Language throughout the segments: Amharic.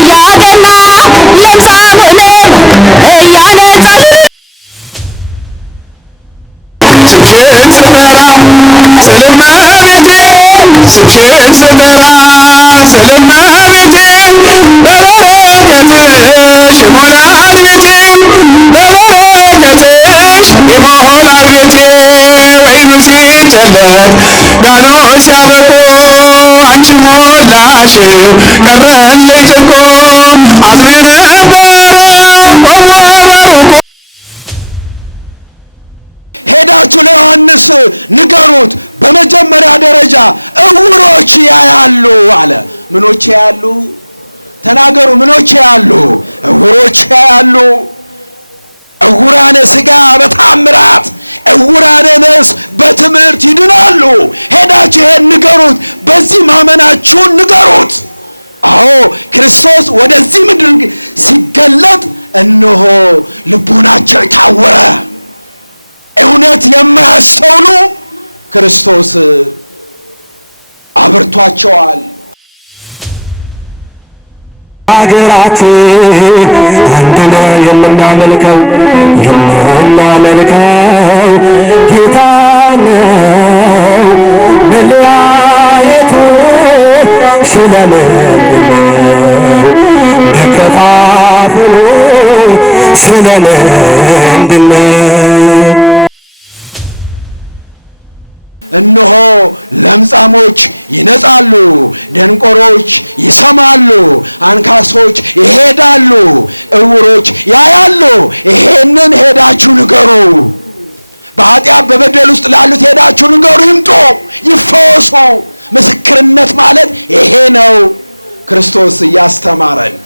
እያደላ ለምጻሙን እያነጻ ስምሽን ስጠራ ስለእመቤቴ ስምሽን ስጠራ ስለእመቤቴ በበረከትሽ ይሞላል ቤቴ በበረከትሽ ይሞላል ቤቴ ወይኑ ሲጨለቅ ጋኖች ሲያበቁ አንቺ ሞላሽ ቀረልኝ ጭንቁ አዝሜ ነበረ በሩቁ ሄዳችሁ ለዮሐንስ ንገሩት። በመጀመሪያ ደረጃ እውሮች ያያሉ አለ። ምኖች ያያሉ? ተናገሩ። ምኖች ያያሉ? እውሮች ያያሉ። እውራነ ሥጋ በታምራት እውራነ ነፍስ በትምህርት ይድናሉ። ሄዳችሁ ይሄን ንገሩት። በዚህ ማመናችሁን ንገሩት። አዎ ክርስቶስ ወደዚህ ምድር ሲገለጥ እነሆ ልቡናቸው የታወረ እውነት የማያስተውሉ ክርስቶስ አብርቷቸዋል። ሀገራችን አንድ ነው የምናመልከው ጌታ ነው። መለያየቱ ስለምንድን ነው? መከፋፈሉ ስለምንድን ነው? እነሆ ለምጻሞች ይነጻሉ፣ ደንቆሮች ይሰማሉ፣ አንካሶች ይሄዳሉ፣ እውሮች ያያሉ። ይሄንን ሄዳችሁ ንገሩ። በኃጢአት በበደል ውስጥ ላሉት ሄዳችሁ ንገሩ፣ ይምጡ፣ ይፈወሱ። ምስክርነት ማለት ይሄ ነው ክርስቶስ እያስተማረን።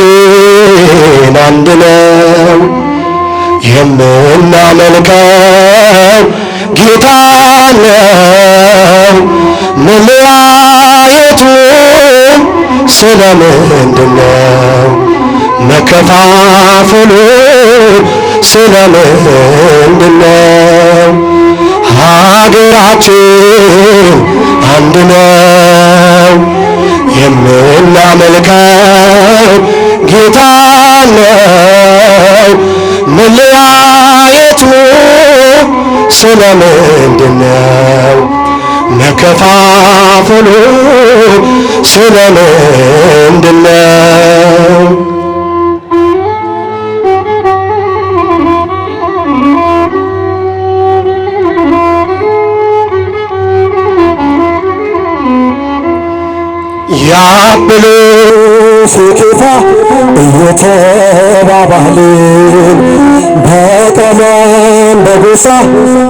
ሀገራችን አንድ ነው የምናመልከው ጌታ ነው። መለያየቱ ስለምንድን ነው? መከፋፈሉ ስለምንድን ነው? ሀገራችን አንድ ነው የምናመልከው ጌታ ነው። መለያየቱ ስለምንድን ነው? መከፋፈሉ ስለምንድን ነው? ያብሉ ሲከፋ እየተባባልን በቀለም በጎሳ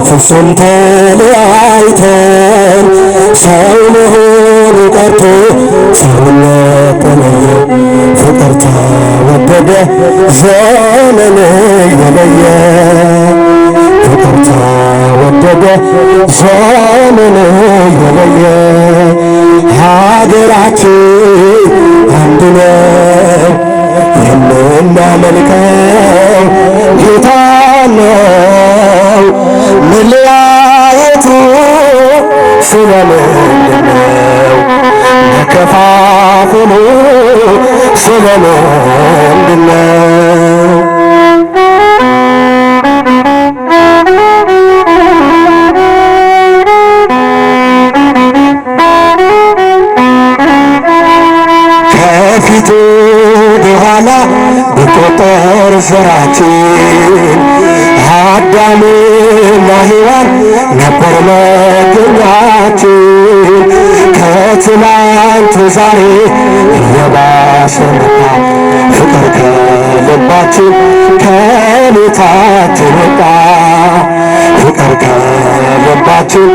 ፍጹም ተለያይተን ሰው መሆኑ ቀርቶ ሰውነት ተለየ። ፍቅር ተወደደ ዘመን የለየ ፍቅር ተወደደ ዘመን የለየ ሀገራችን አንድ ነው የምናመልከው ጌታ ነው። መለያየቱ ስለምንድን ነው? መከፋፈሉ ስለምንድን ነው? ከፊቱ በኋላ ቢቆጠር ዘራችን አዳምና ሔዋን ነበር መገኛችን። ከትናንት ዛሬ እየባሰ መጣ ፍቅር ከልባችን ከቤታችን ወጣ ፍቅር ከልባችን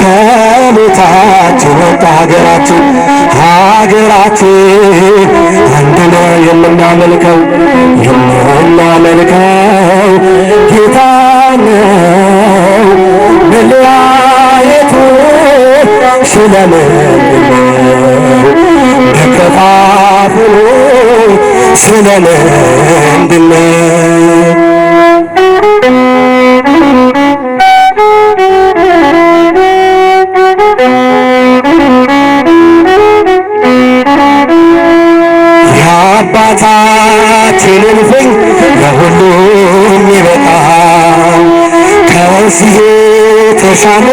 ከቤታችን ወጣ ሀገራችን ሀገራችን አንድ ነው የምናመልከው ጌታ ነው። መለያየቱ ስለምንድን ነው? መከፋፈሉ ስለምንድን ነው? የአባታችንን ፍኝ ለሁሉም ይበቃል። ከዚህ የተሻለ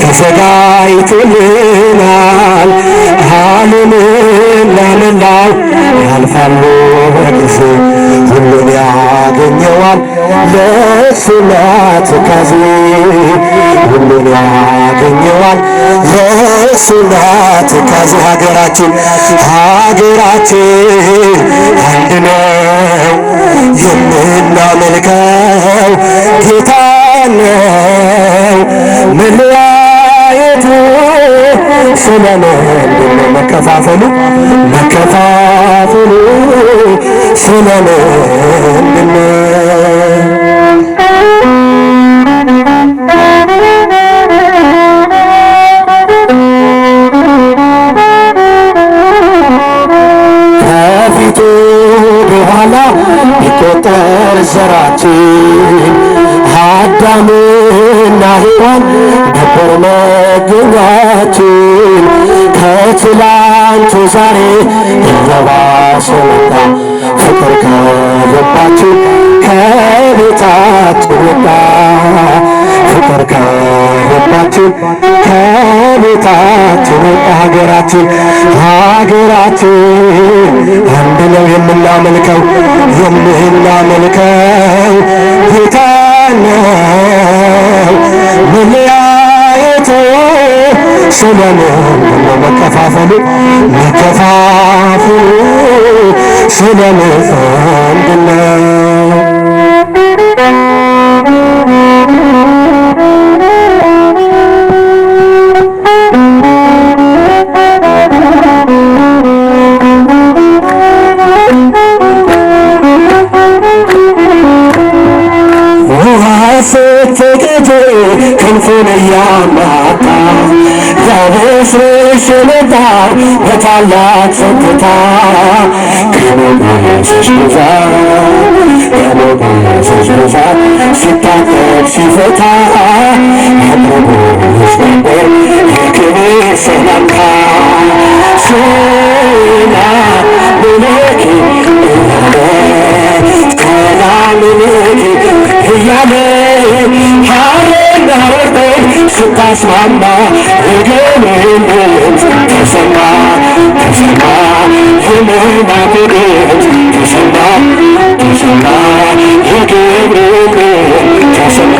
ተዘጋጅቶልናል። ዓለምና መላው ያልፋሉ በጊዜ ሁሉን ያገኘዋል ለእሱና ትካዜ ሁሉን ያገኘዋል ለእሱና ትካዜ። ሀገራችን አንድ ነው የምናመልከው ጌታ ነው። መለያየቱ ስለምንድን ነው? መከፋፈሉ ስለምንድን ነው? ከፊቱ በኋላ ቢቆጠር ዘራችን አዳምና ሔዋን ነበር መገኛችን። ከትላንቱ ዛሬ እየባሰ መጣ ፍቅር ከልባችን ከቤታችን ወጣ ፍቅር ከልባችን ከቤታችን ወጣ። ሀገራችን አንድ ነው የምናመልከው ጌታ ነው። መለያየቱ ስለምንድን ነው? መከፋፈሉ ስለምንድን ነው? ስትቀድ ክንፉን እያማታ ያበስርሽ መጣ በታላቅ ጸጥታ ከሞገስሽ ብዛት ሲታጠቅ ሲፈታ ያቅርቦሽ ነበር የክብር ሰላምታ ሰላም ለኪ እያለ ሐርና ወርቁን ስታስማማ የገብርኤል ድምፅ ተሰማ የመላኩ ድምፅ ተሰማ የገብርኤል ድምፅ ተሰማ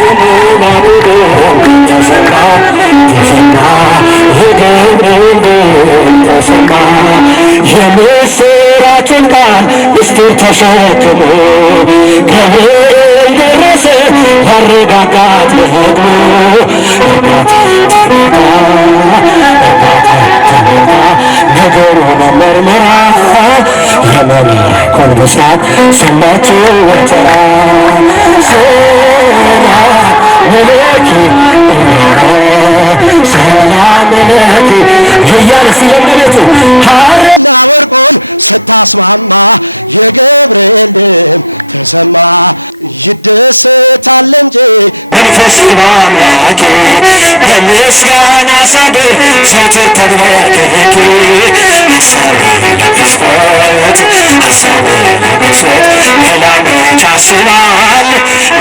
የመላኩ ድምፅ ተሰማ የገብርኤል ድምፅ ተሰማ የምስራችን ቃል ምስጢር ተሸክሞ ገብርኤል ደረሰ ያረጋጋት ለሕዝቡ። ነገሩ መመርመራ የመለኮት ብስራት ሰማችው ወተራ ሰላም ለኪ እያለ ሲለምነቱ ሐርና ወርቁን ስታስማማ የገብርኤል ድምፅ ተሰማ። ይደሰታል እንጂ መንፈስ በአምላኬ በምስጋና ሳድር ዘወትር ተንበርክኬ ሐሳቤ ለቅጽበት መላመቻ ስባል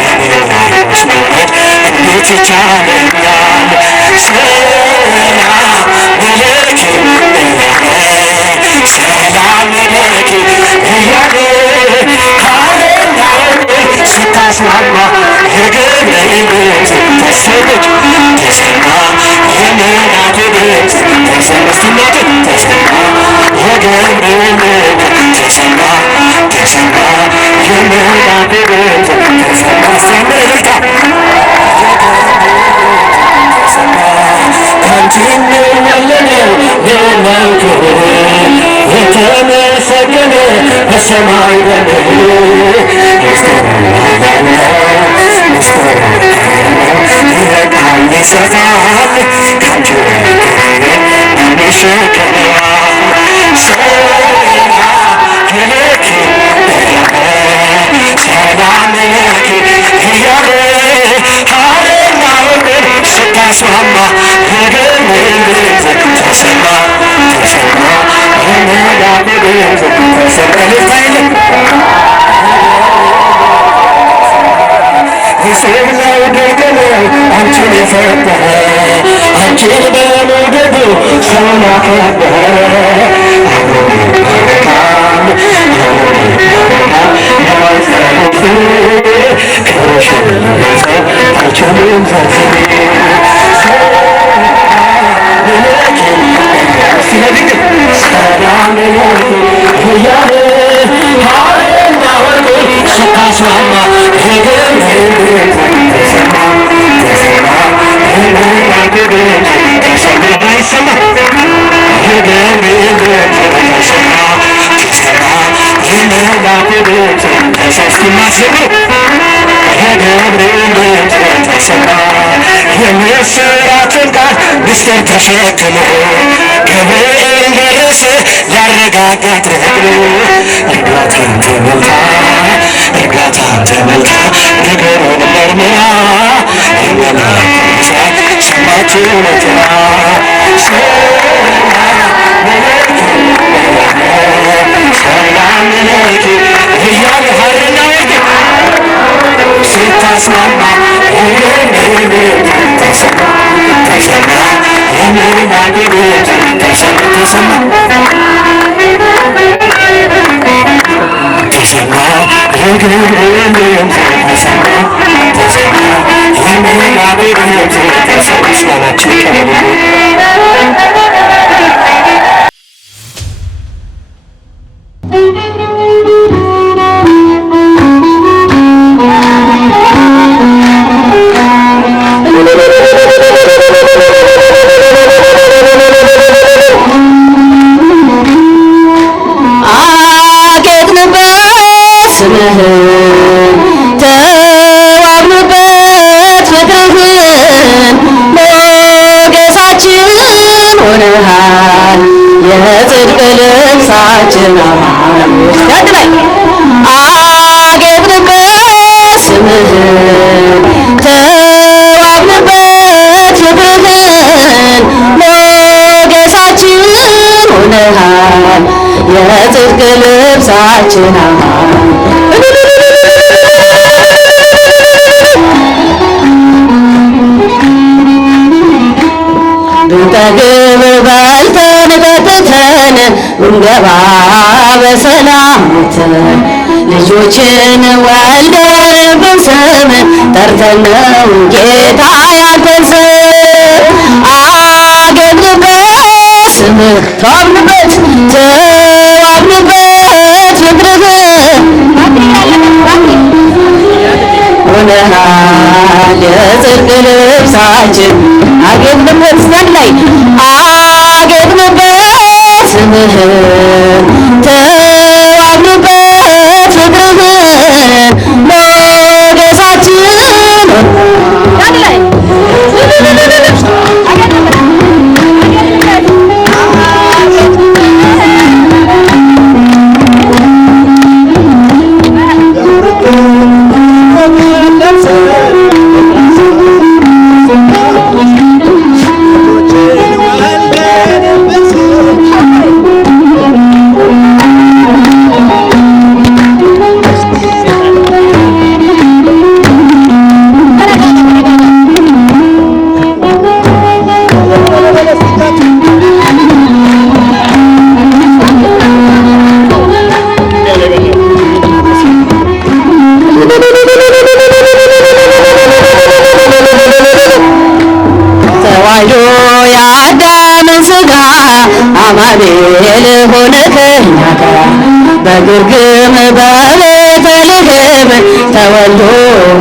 የኔስ መውረድ እንዴት ይቻለኛል? ሰላም ለኪ እያለ ሐርና ወርቁን ስታስማማ የገብርኤል ድምፅ ተሰማ የመላኩ ድምፅ ተሰማ የገብርኤል ድምፅ ተሰማ የመላኩ ድምፅ ተሰማ ከአንቺ የለውክ የተመሰገነ በሰማይ በምድር ይረቃል ይሰጣል ካንቺ መሸከሚያ ሰላም ለኪ እያለ ሀረና ወገን ስታስማማ የገብርኤል ተሰማ ተሰማ የመላኩ ድምፅ ተሰማ ልታይል ምስል ላይ ደግነ አንቺን የፈጠረ አንቺን በመውደዱ ሰውን አከበረ የምስራችን ቃል ምስጢር ተሸክሞ ገብርኤል ደረሰ ሊያረጋጋት ረግሎ እርጋታን ተመልታ እርጋታን ተመልታ ነገሩን መርምራ የመላኩን ምስራች ሰማችው ነትና ሰላም ለኪ እያለ ሀርና ወርቅ ስታስማማ ተሰማ ተሰማ የመላኩ ድምፅ ተሰማ ተሰማ ተሰማ የገብርኤል ድምፅ ተሰማ ተሰማ የመላኩ ድምፅ ተሰማ ምስጋናችን ይቀርብልን። ተዋብንበት ፍቅርህን ሞገሳችን ሆነሃል የጽድቅ ልብሳችን አጌጥንበት ስምህን ተዋብንበት ፍቅርህን ሞገሳችን ሆነሃል የጽድቅ ልብሳችን ብንጠግብ በልተን ጠጥተን ብንገባ በሰላም ሞተን ልጆችን ወልደን ብንስም ጠርተን ነው ጌታ ያንተን ስም አገኝንበት ስምህ ተዋብንበት ተዋብንበት ፍቅርህን ሆነሃል የጽድቅ ልብሳችን አጌጥንበት ላይ አጌጥንበት ስምህን ተዋብንበት ፍቅርህን ሞገሳችን ላይ ተዋሕዶ የአዳምን ሥጋ አማኑኤል ሆነ ከእኛ ጋር በግርግም በቤተልሔም ተወልዶ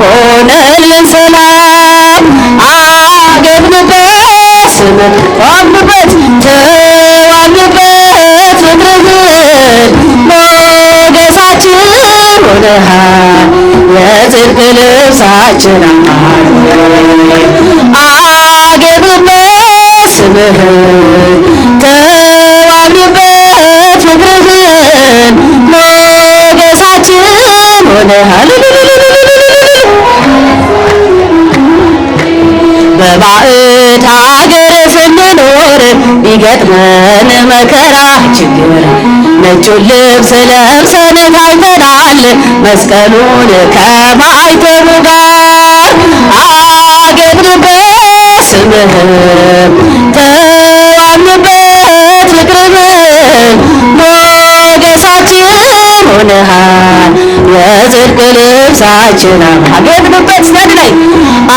ሆነልን ሰላም አገብንበት ስምህ ተዋብንበት ሆነሃል የጽድቅ ልብሳችን አጌጥንበት ስምህን ተዋብንበት ፍቅርህን ሞገሳችን ሆነሃል በባዕድ አገር ስንኖር ቢገጥመን መከራ ችግር ነጩን ልብስ ለብሰን ታይተናል መስቀሉን ከማይተሙ ጋር አጌጥንበት ስምህን ተዋብንበት ፍቅርህን ሞገሳችን ሆነሃል የጽድቅ ልብሳችን አጌጥንበት ስታድ ላይ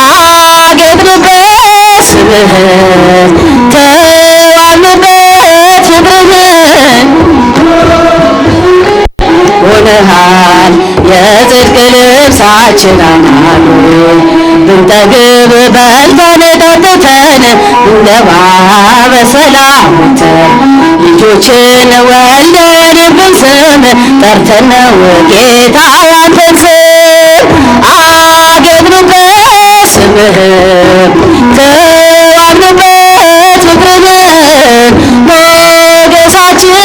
አጌጥንበት ስምህን ተዋብንበት ፍቅርህን ሆነሃል የጽድቅ ልብሳችን አማኑኤል ብንጠግብ በልተን ጠጥተን ብንገባ በሰላም ወጥተን ልጆችን ወልደን ብንስም ጠርተን ነው ጌታ ያንተን ስም አጌጥንበት ስምህን ተዋብንበት ፍቅርህን ሞገሳችን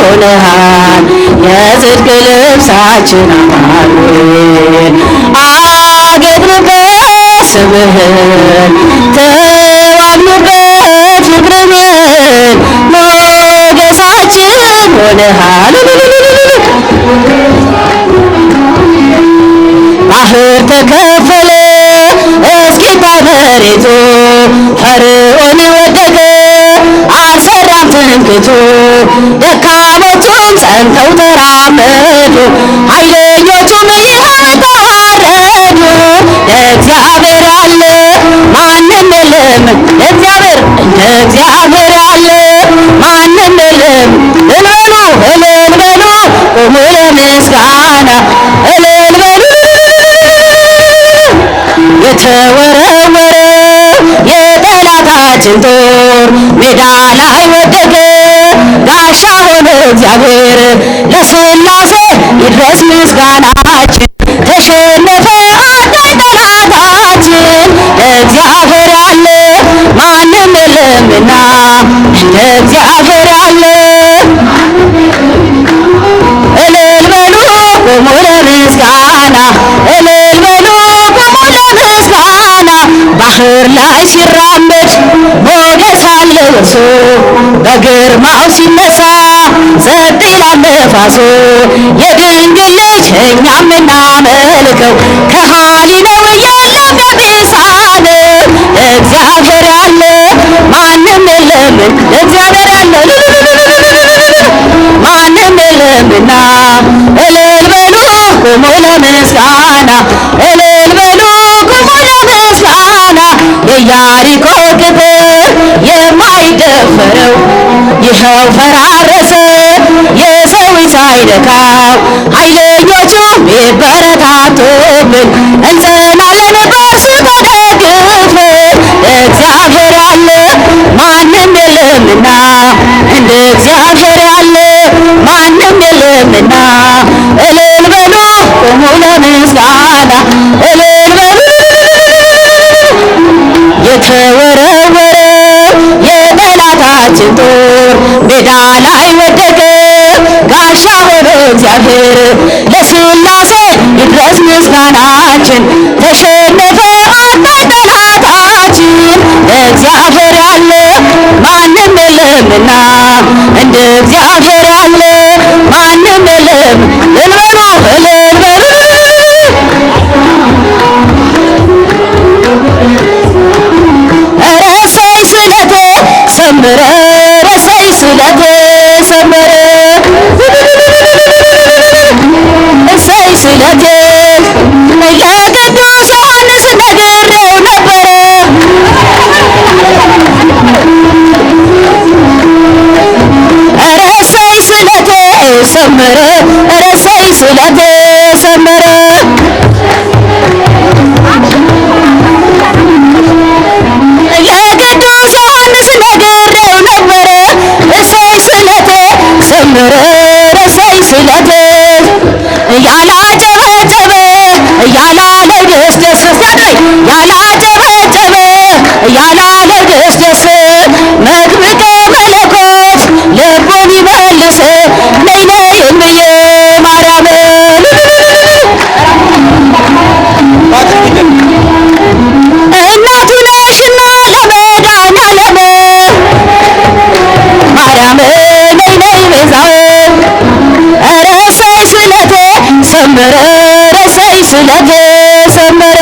ሆነሃል የጽድቅ ልብሳችን አማኑኤል አጌጥንበት ስምህን ተዋብንበት ፍቅርህን ሞገሳችን ሆነሃል ባህር ተከፈለ እስኪታይ መሬቱ ፈርዖን ወደቀ አልሰራም ትምክህቱ ደካሞቹም ጸንተው ተራመዱ ኃይለኞቹም ይኸው ተዋረዱ ለእግዚአብሔር ያለ ማንም የለም ለእግዚአብሔር እንደ እግዚአብሔር ያለ ማንም የለም እልል በሉ እልል በሉ ቁሙ ለምስጋና እልል በሉ የተወረወረ የጠላታችን ጦር ሜዳ ላይ ወደቀ ጋሻ ሆነ እግዚአብሔር ለሥላሴ ይድረስ ምስጋናችን ተሸነፈ አዳኝ ጠላታችን ለእግዚአብሔር ያለ ማንም የለምና እንደ እግዚአብሔር ያለ እልል በሉ ቁሙ ለምስጋና እልል በሉ ቁሙ ለምስጋና ባህር ላይ ሲራመድ ሞገስ አለው እርሱ በግርማው ሲነሳ ጸጥ ይላል ነፋሱ የድንግል ልጅ እኛም እናመልከው ከሃሊ ነው የለም የሚሳን ለእግዚአብሔር ያለ ማንም የለም ለእግዚአብሔር ያለ ማንም የለምና እልል በሉ ቁሙ ለምስጋና እልል በሉ ቁሙ ለምስጋና የኢያሪኮ ቅጥር የማይደፈረው ይኸው ፈራረሰ የሰው ሳይነካው ኃይለኞቹም ይበረታቱብን እንጸናለን በእርሱ ተደግፈን ለእግዚአብሔር ያለ ማንም የለምና እንደ እግዚአብሔር ያለ ማንም የለምና እልል በሉ ቁሙ ለምስጋና እልል በሉ የተወረወረ የጠላታችን ጦር ሜዳ ላይ ወደቀ ጋሻ ሆኖ እግዚአብሔር ለሥላሴ ይድረስ ምስጋናችን ተሸነፈ አዳኝ ጠላታችን ለእግዚአብሔር ያለ ማንም የለምና እንደ እግዚአብሔር ያለ ማንም የለም እልል በሉ እልል በሉ ረሰይ ስለቴ ሰመረ ረሰይ ስለቴ ሰመረ እሰይ ስለቴ ለቅዱስ ዮሐንስ ነግሬው ነበረ ረሰይ ስለቴ ሰመረ ረሰይ ስለቴ ሰመረ ለቅዱስ ዮሐንስ ነግሬው ነበረ እሰይ ስለቴ ሰመረ ረሰይ ስለቴ ያላጀበ ሰመረ ረሰይ ስለቴ ሰመረ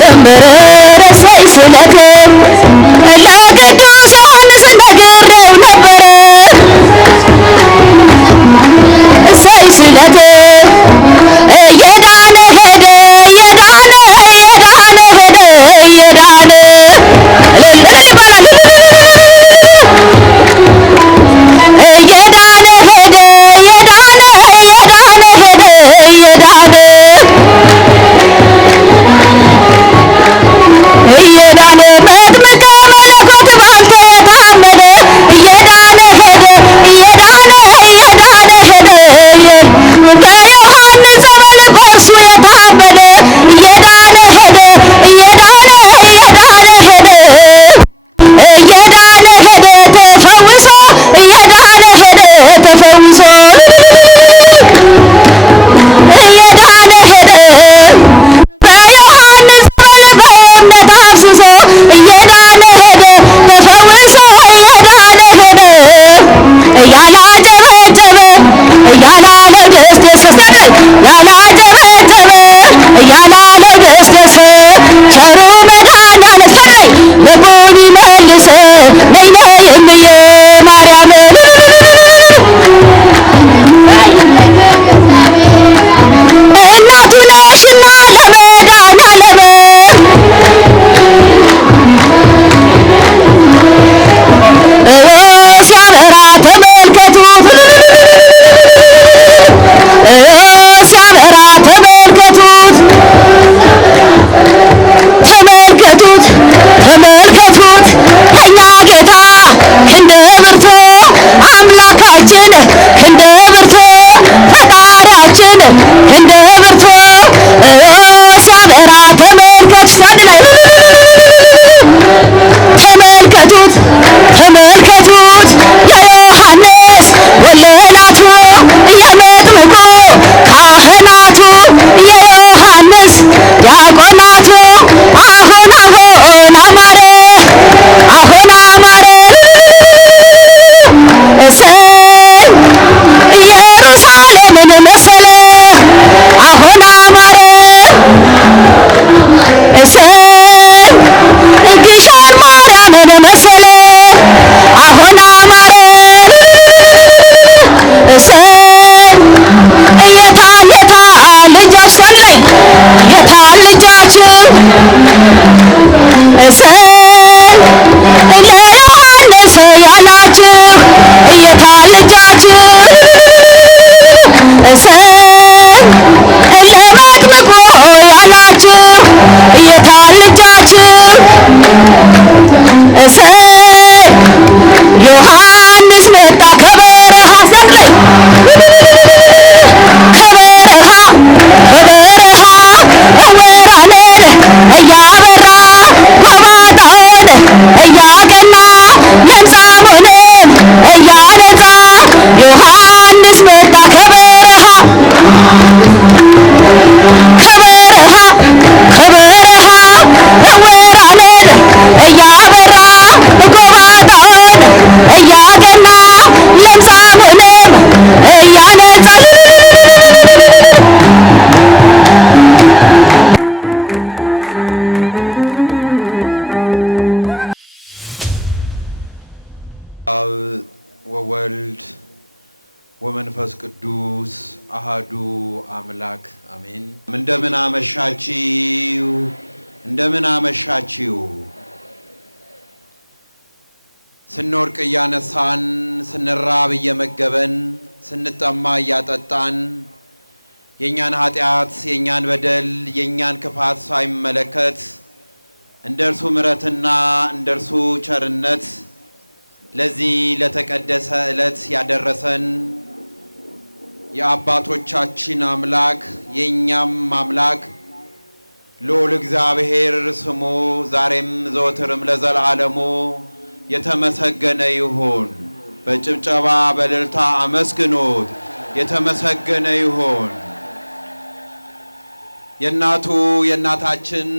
ሰመረ ረሰይ ስለቴ ለቅዱስ ዮሐንስ ነግሬው ነበረ እሰይ ስለቴ የዳነ ሄደ የዳነ የዳነ ሄደ የዳነ እልል ይባላል የዳነ ሄደ የዳነ የዳነ ሄደ የዳነ የዳነ መጥምቀ መለኮት ባንተ የታመነ የዳነ ሄደ የዳነ የዳነ ሄደ በዮሐንስ ጸበል በእርሱ የታመነ የዳነ ሄደ የዳነ የዳነ ሄደ የዳነ ሄደ ተፈውሶ የዳነ ሄደ ተፈውሶ የዳነ ሄደ በዮሐንስ ጸበል በእምነት አፍስሶ የዳነ ሄደ ተፈውሶ የዳነ ሄደ ያላጨበጨበ ያላለው ደስ ደስ ያላጨበጨበ ያላለው ደስ ደስ ቸሩ መድኃኒዓለም ሰናይ ልቡን ይመልስ ነይ ነይ እምዬ ማርያም እናቱ ነሽና ለመድኃኒዓለም ሲያበራ ተመልከቱ ሲያበራ ተመልከቱት ተመልከቱት ተመልከቱት የእኛ ጌታ እንደ ብርቱ አምላካችን እንደ ብርቱ ፈጣሪያችን እንደ ብርቱ ሲያበራ ተመልከቱት አንድ ላይ ተመልከቱት ተመልከቱት የዮሐንስ ወለላቱ የመጥምቁ ካህናቱ የዮሐንስ ዲያቆናቱ አሁን አሁን አማረ አሁን አማረ እሰይ ኢየሩሳሌምን መሰለ አሁን አማረ እሰይ ግሸን ማርያምን መሰለ አሁን አማረ እሰይ የታል የታል ልጃችን ላይ የታል ልጃችሁ እሰይ ለዮሐንስ ያላችሁ የታል ልጃችሁ እሰይ ለመጥምቁ ያላችሁ የታል ልጃችሁ እሰይ ዮሐንስ መጣ ከበረሃ ዘንድ ከበረሃ በበረሃ እውራንን እያበራ ጎባጣውን እያቀና ለምጻሙንም እያነጻ ዮሐንስ መጣ ከበረሃ ከበረሃ ከበረሃ እውራንን እያበራ ጎባጣውን እያቀና ለምጻሙንም እያነጻ አብ ወወልድ ወመንፈስ ቅዱስ አሃዱ አምላክ አሜን። እንደምን አመሻችሁ፣ እንደምን አመሻችሁ። ስንወርቅ እያነሳን፣ ስንራብ እየመገበን፣ ስንጠማ እያጠጣን የእኛን ኃጢአት፣ የእኛን በደል፣ የእኛን ክፋት ሳይመለከት እንደ እርሱ ምሕረትና እንደ እርሱ ቸርነት ለዚህ ለተቀደሰ ዕለት ያደረሰን የአባቶቻችን አምላክ የእኛም አምላክ ልዑል እግዚአብሔር ስሙ ዛሬም ዘወትርም ለዘላለሙ የተመሰገነ ይሁን። በጭብጨባ በእልልታ አመስግኑት። የተመሰገነ ይሁን። የእናቱ የእናታችን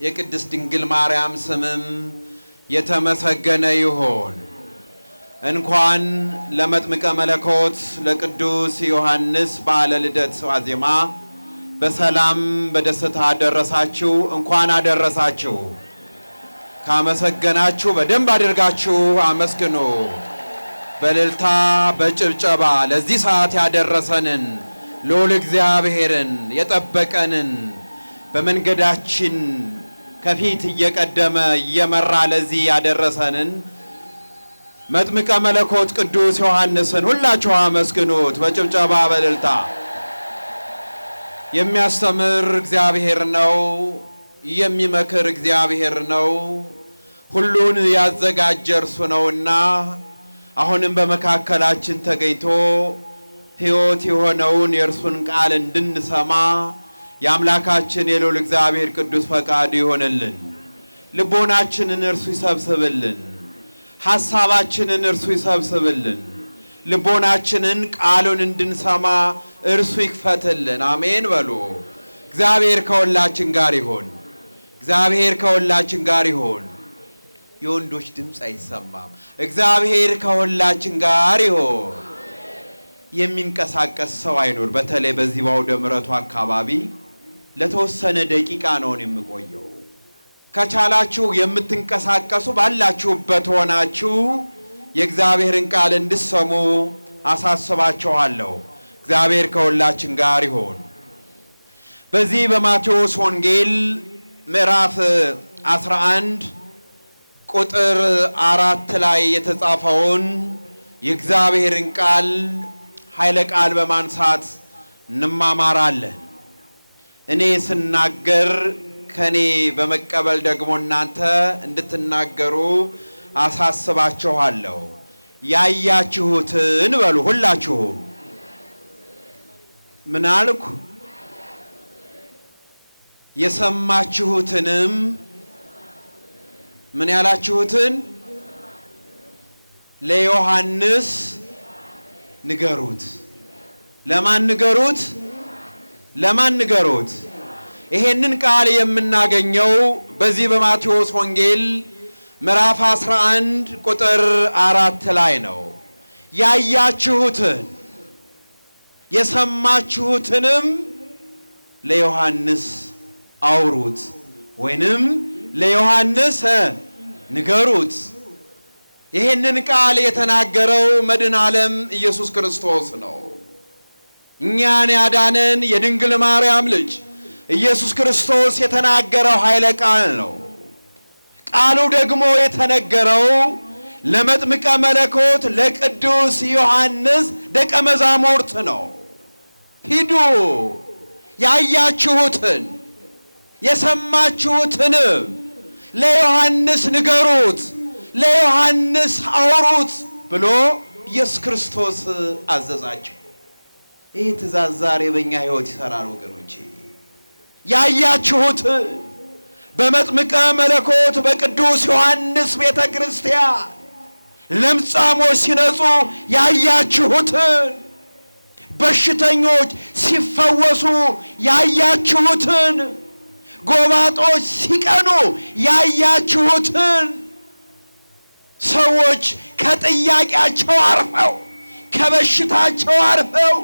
የቅድስት ድንግል ማርያም ስምም የተመሰገነ ይሁን። እንኳን ለመጥምቀ መለኮት ለቅዱስ ዮሐንስ በዓለ ልደት ዋዜማ በሰላም በደስታ አደረሳችሁ። እንኳን አደረሳችሁ። ካመሰገናችሁ በደንብ አድርጋችሁ አመስግኑ። በእልልታ በጭብጨባ ለዚህ ሰዓት ያደረሰንን ልዑል እግዚአብሔርን የጠበቀንን በመንገዳችን ከፊት እየቀደመ እየመራ ለዚህ ያደረሰንን መጥምቀ መለኮት ቅዱስ ዮሐንስን ሁላችሁ አመስግኑት በጭብጨባ በእልልታ። የሚያስተምር እግዚአብሔር ነው፣ የሚመክር እግዚአብሔር ነው፣ ሁሉን ያዘጋጀ እርሱ ነውና አሁንም በመካከላችን ተገኝቶ ሕይወት የሆነውን የእርሱን ቃል እንድንሰማ የአምላካችን የልዑል እግዚአብሔር ቅዱስ ፈቃድ ይሆንልን። ልቦናችንን እርሱ ይሰብስብልን፣ ሐሳባችንን እርሱ ይሰብስብልን። ልቦናችንን ቃሉን እንድንሰማ እርሱ ይክፈትልን። አሜን በሉ። እግዚአብሔር ከሁላችን ጋር ይሁን። እግዚአብሔር ከሁላችን ጋር ይሁን። የወንዶች ድምፅ አይሰማም። እግዚአብሔር ከሁላችን ጋር ይሁን። የሚንቀሳቀስ ሰው አይኖር። በተለይ በዚህ ባውደ ምሕረቱ አካባቢ ለተወሰነ ደቂቃ ነው የምቆየው። ከቻላችሁ የምትንቀሳቀሱ ባላችሁበት ሆናችሁ የእግዚአብሔርን ቃል እንድትሰሙ አሳስባችኋለሁ። እግዚአብሔር ከሁላችን ጋር ይሁን። በዚህ በማቴዎስ ወንጌል ምዕራፍ 11 ቁጥር 4 ላይ የተጻፈውን የእግዚአብሔርን ቃል ኃይለ ቃል በማንሳት እንማማራለን። እኔ ስናገር ከኔ በመቀበል ደግሞ እናንተ እንድትናገሩ አሳስባችኋለሁ። ያያችሁትን በሉ ሁላችሁም። ምን አልኩ? የሰማችሁትንም ምን ያላችሁትን ለዮሐንስ ንገሩት። ለማን ንገሩት? ለማን ንገሩት? ይሄንን ቃል የምናገኘው በዚህ በማቴዎስ ወንጌል ምዕራፍ 11 ቁጥር 4 ላይ ነው። ያያችሁትን የሰማችሁትንም ለዮሐንስ አውሩት ወይንም ለዮሐንስ ንገሩት። ይሄንን ቃል የተናገረው መድኃኔ ዓለም ኢየሱስ ክርስቶስ ነው። እኛን ያዳነን የድንግል ማርያም ልጅ ኢየሱስ ክርስቶስ የተናገረው ኃይለ ቃል ነው። ቃሉ ደግሞ የተነገረው ለመጥምቀ መለኮት ለቅዱስ ዮሐንስ ደቀ መዛሙርት ነው። ሂዱ ያያችሁትን የሰማችሁትንም ለዮሐንስ ንገሩት፣ ለዮሐንስ አውሩት ብሎ ኢየሱስ ክርስቶስ አዘዛቸው። ይህ ትእዛዝ ዛሬ በእኛ ሕይወት ይሰራል ወገኖቼ። ያያችሁትን በመጥምቀ መለኮት በቅዱስ ዮሐንስ ቤተ ክርስቲያን ለምጻሞች ሲነጹ ያያችሁትን፣ በሽተኞች ሲፈወሱ ያያችሁትን፣ ጎባጦች ሲቀኑ ያያችሁትን፣ ሰዎች ከጥያቄያቸው አርፈው ከበሽታቸው አርፈው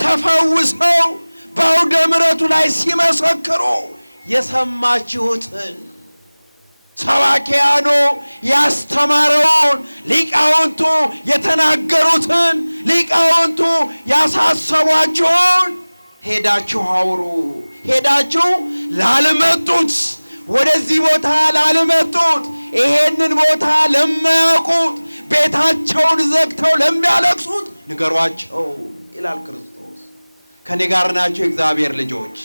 ተፈውሰው በአውደ ምሕረቱ ላይ ሲመሰክሩ የሰማችሁትን፣ ሰባኪያኑ ያስተማረውን፣ ሊቃውንቱ የተናገሩትን፣ ሊቃውንቱ ያሳሰቧችሁን ሄዳችሁ አውሩ። ሄዳችሁ ላልመጡት፣ ወደዚህ ቦታ ላልመጡት፣ ይሄንን ቦታ ለማያውቁት፣ ቤታቸውን ዘግተው ለሚያለቅሱት ንገሯቸው ይላል ክርስቶስ። ከኔ ጋር ናቸው የእግዚአብሔር ልጆች።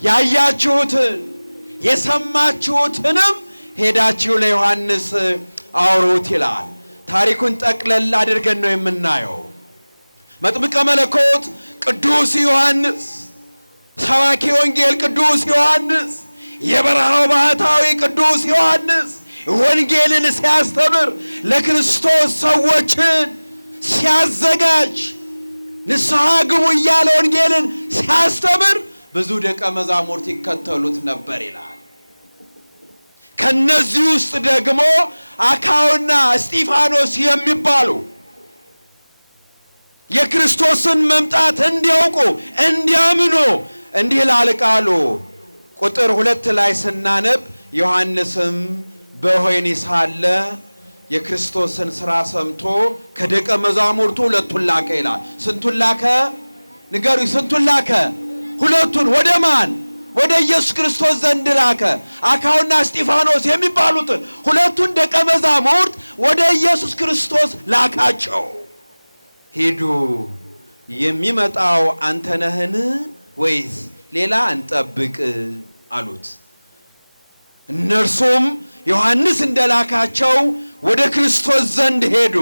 ያያችሁትን የሰማችሁትንም ሄዳችሁ ለዮሐንስ አውሩት ይላል። ታሪኩን ጠቅለል አድርገን ነው የምናየው። መጥምቀ መለኮት ቅዱስ ዮሐንስ፣ ሰባኪ ወንጌል ቅዱስ ዮሐንስ፣ የበረሃው ባህታዊ ቅዱስ ዮሐንስ ወንጌልን ሲያስተምር ለክርስቶስ ሰዎችን ሲያዘጋጅ ንስሐ ግቡ እያለ ወንጌልን ሲያስተምር ብዙ ደቀ መዛሙርት ይከተሉት ነበር ይላል። ከነዚህ ውስጥ ደግሞ አካውና እስጢፋኖስ የሚባሉ የክርስቶስን መምጣት እንዲያውቁ እንዲያምኑ እንዲህ ይላል ቃሉ። ቁጥር 2 ላይ ስናነብ ዮሐንስም በወህኒ ሳለ የክርስቶስን ሥራ ሰምቶ ከደቀ መዛሙርቱ ሁለቱን ላከ ይላል። ስንቱን ላከ? ንገሩኝ። ስንቱን ላከ? ሁለቱን። ወደ ማን? ወደ ኢየሱስ ክርስቶስ ዘንድ ላከ። አካውና እስጢፋኖስ የሚባሉትን ሁለቱን ደቀ መዛሙርት ወደ ኢየሱስ ክርስቶስ ላካቸው። ሂዱ፣ የሚመጣው አንተ ነህን ወይስ ሌላ እንጠብቅ አሉት። እነርሱም ዮሐንስ እንደላካቸው ወደ ክርስቶስ ዘንድ ሄዱ።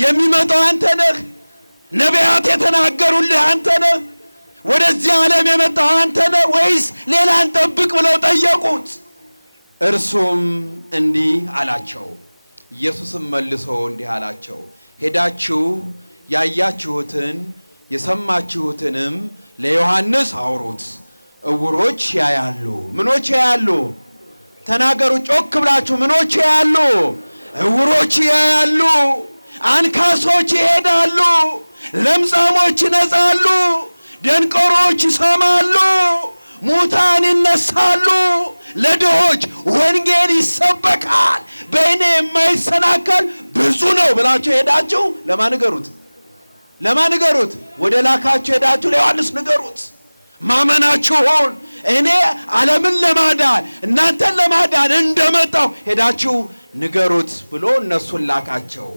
የሚመጣው አንተ ነህ? ነቢያት የተናገሩልህ አንተ ነህ? ወደዚህ ዓለም የመጣው አንተ ነህ ወይስ ሌላ እንጠብቅ ብለው ጠየቁት። እርሱም እንዲህ አላቸው። ኢየሱስም መልሶ እንዲህ አላቸው፣ ሄዳችሁ ያያችሁትን የሰማችሁትንም ለዮሐንስ አውሩት። ዕውሮች ያያሉ። ምኖች ያያሉ? ተናገሩ ጮክ ብላችሁ። ምኖች ያያሉ? ዕውሮች ያያሉ። አንካሶች ይሄዳሉ። ለምጻሞች ይነጻሉ። ደንቆሮች ይሰማሉ። ሙታን ይነሳሉ። ለድሆች ወንጌል ይሰበካል። በእኔ የማይሰናከል ብዙ ነው ብላችሁ ሄዳችሁ ለማን ንገሩት? ለማን ንገሩት? ወደ ላካችሁ ሄዳችሁ ለዮሐንስ ንገሩት። ማመናችሁን እኔ ዓለምን ለማዳን እናንተን ለማዳን እንደመጣሁ ሄዳችሁ ንገሩት ብሎ እነሱን ላካቸው።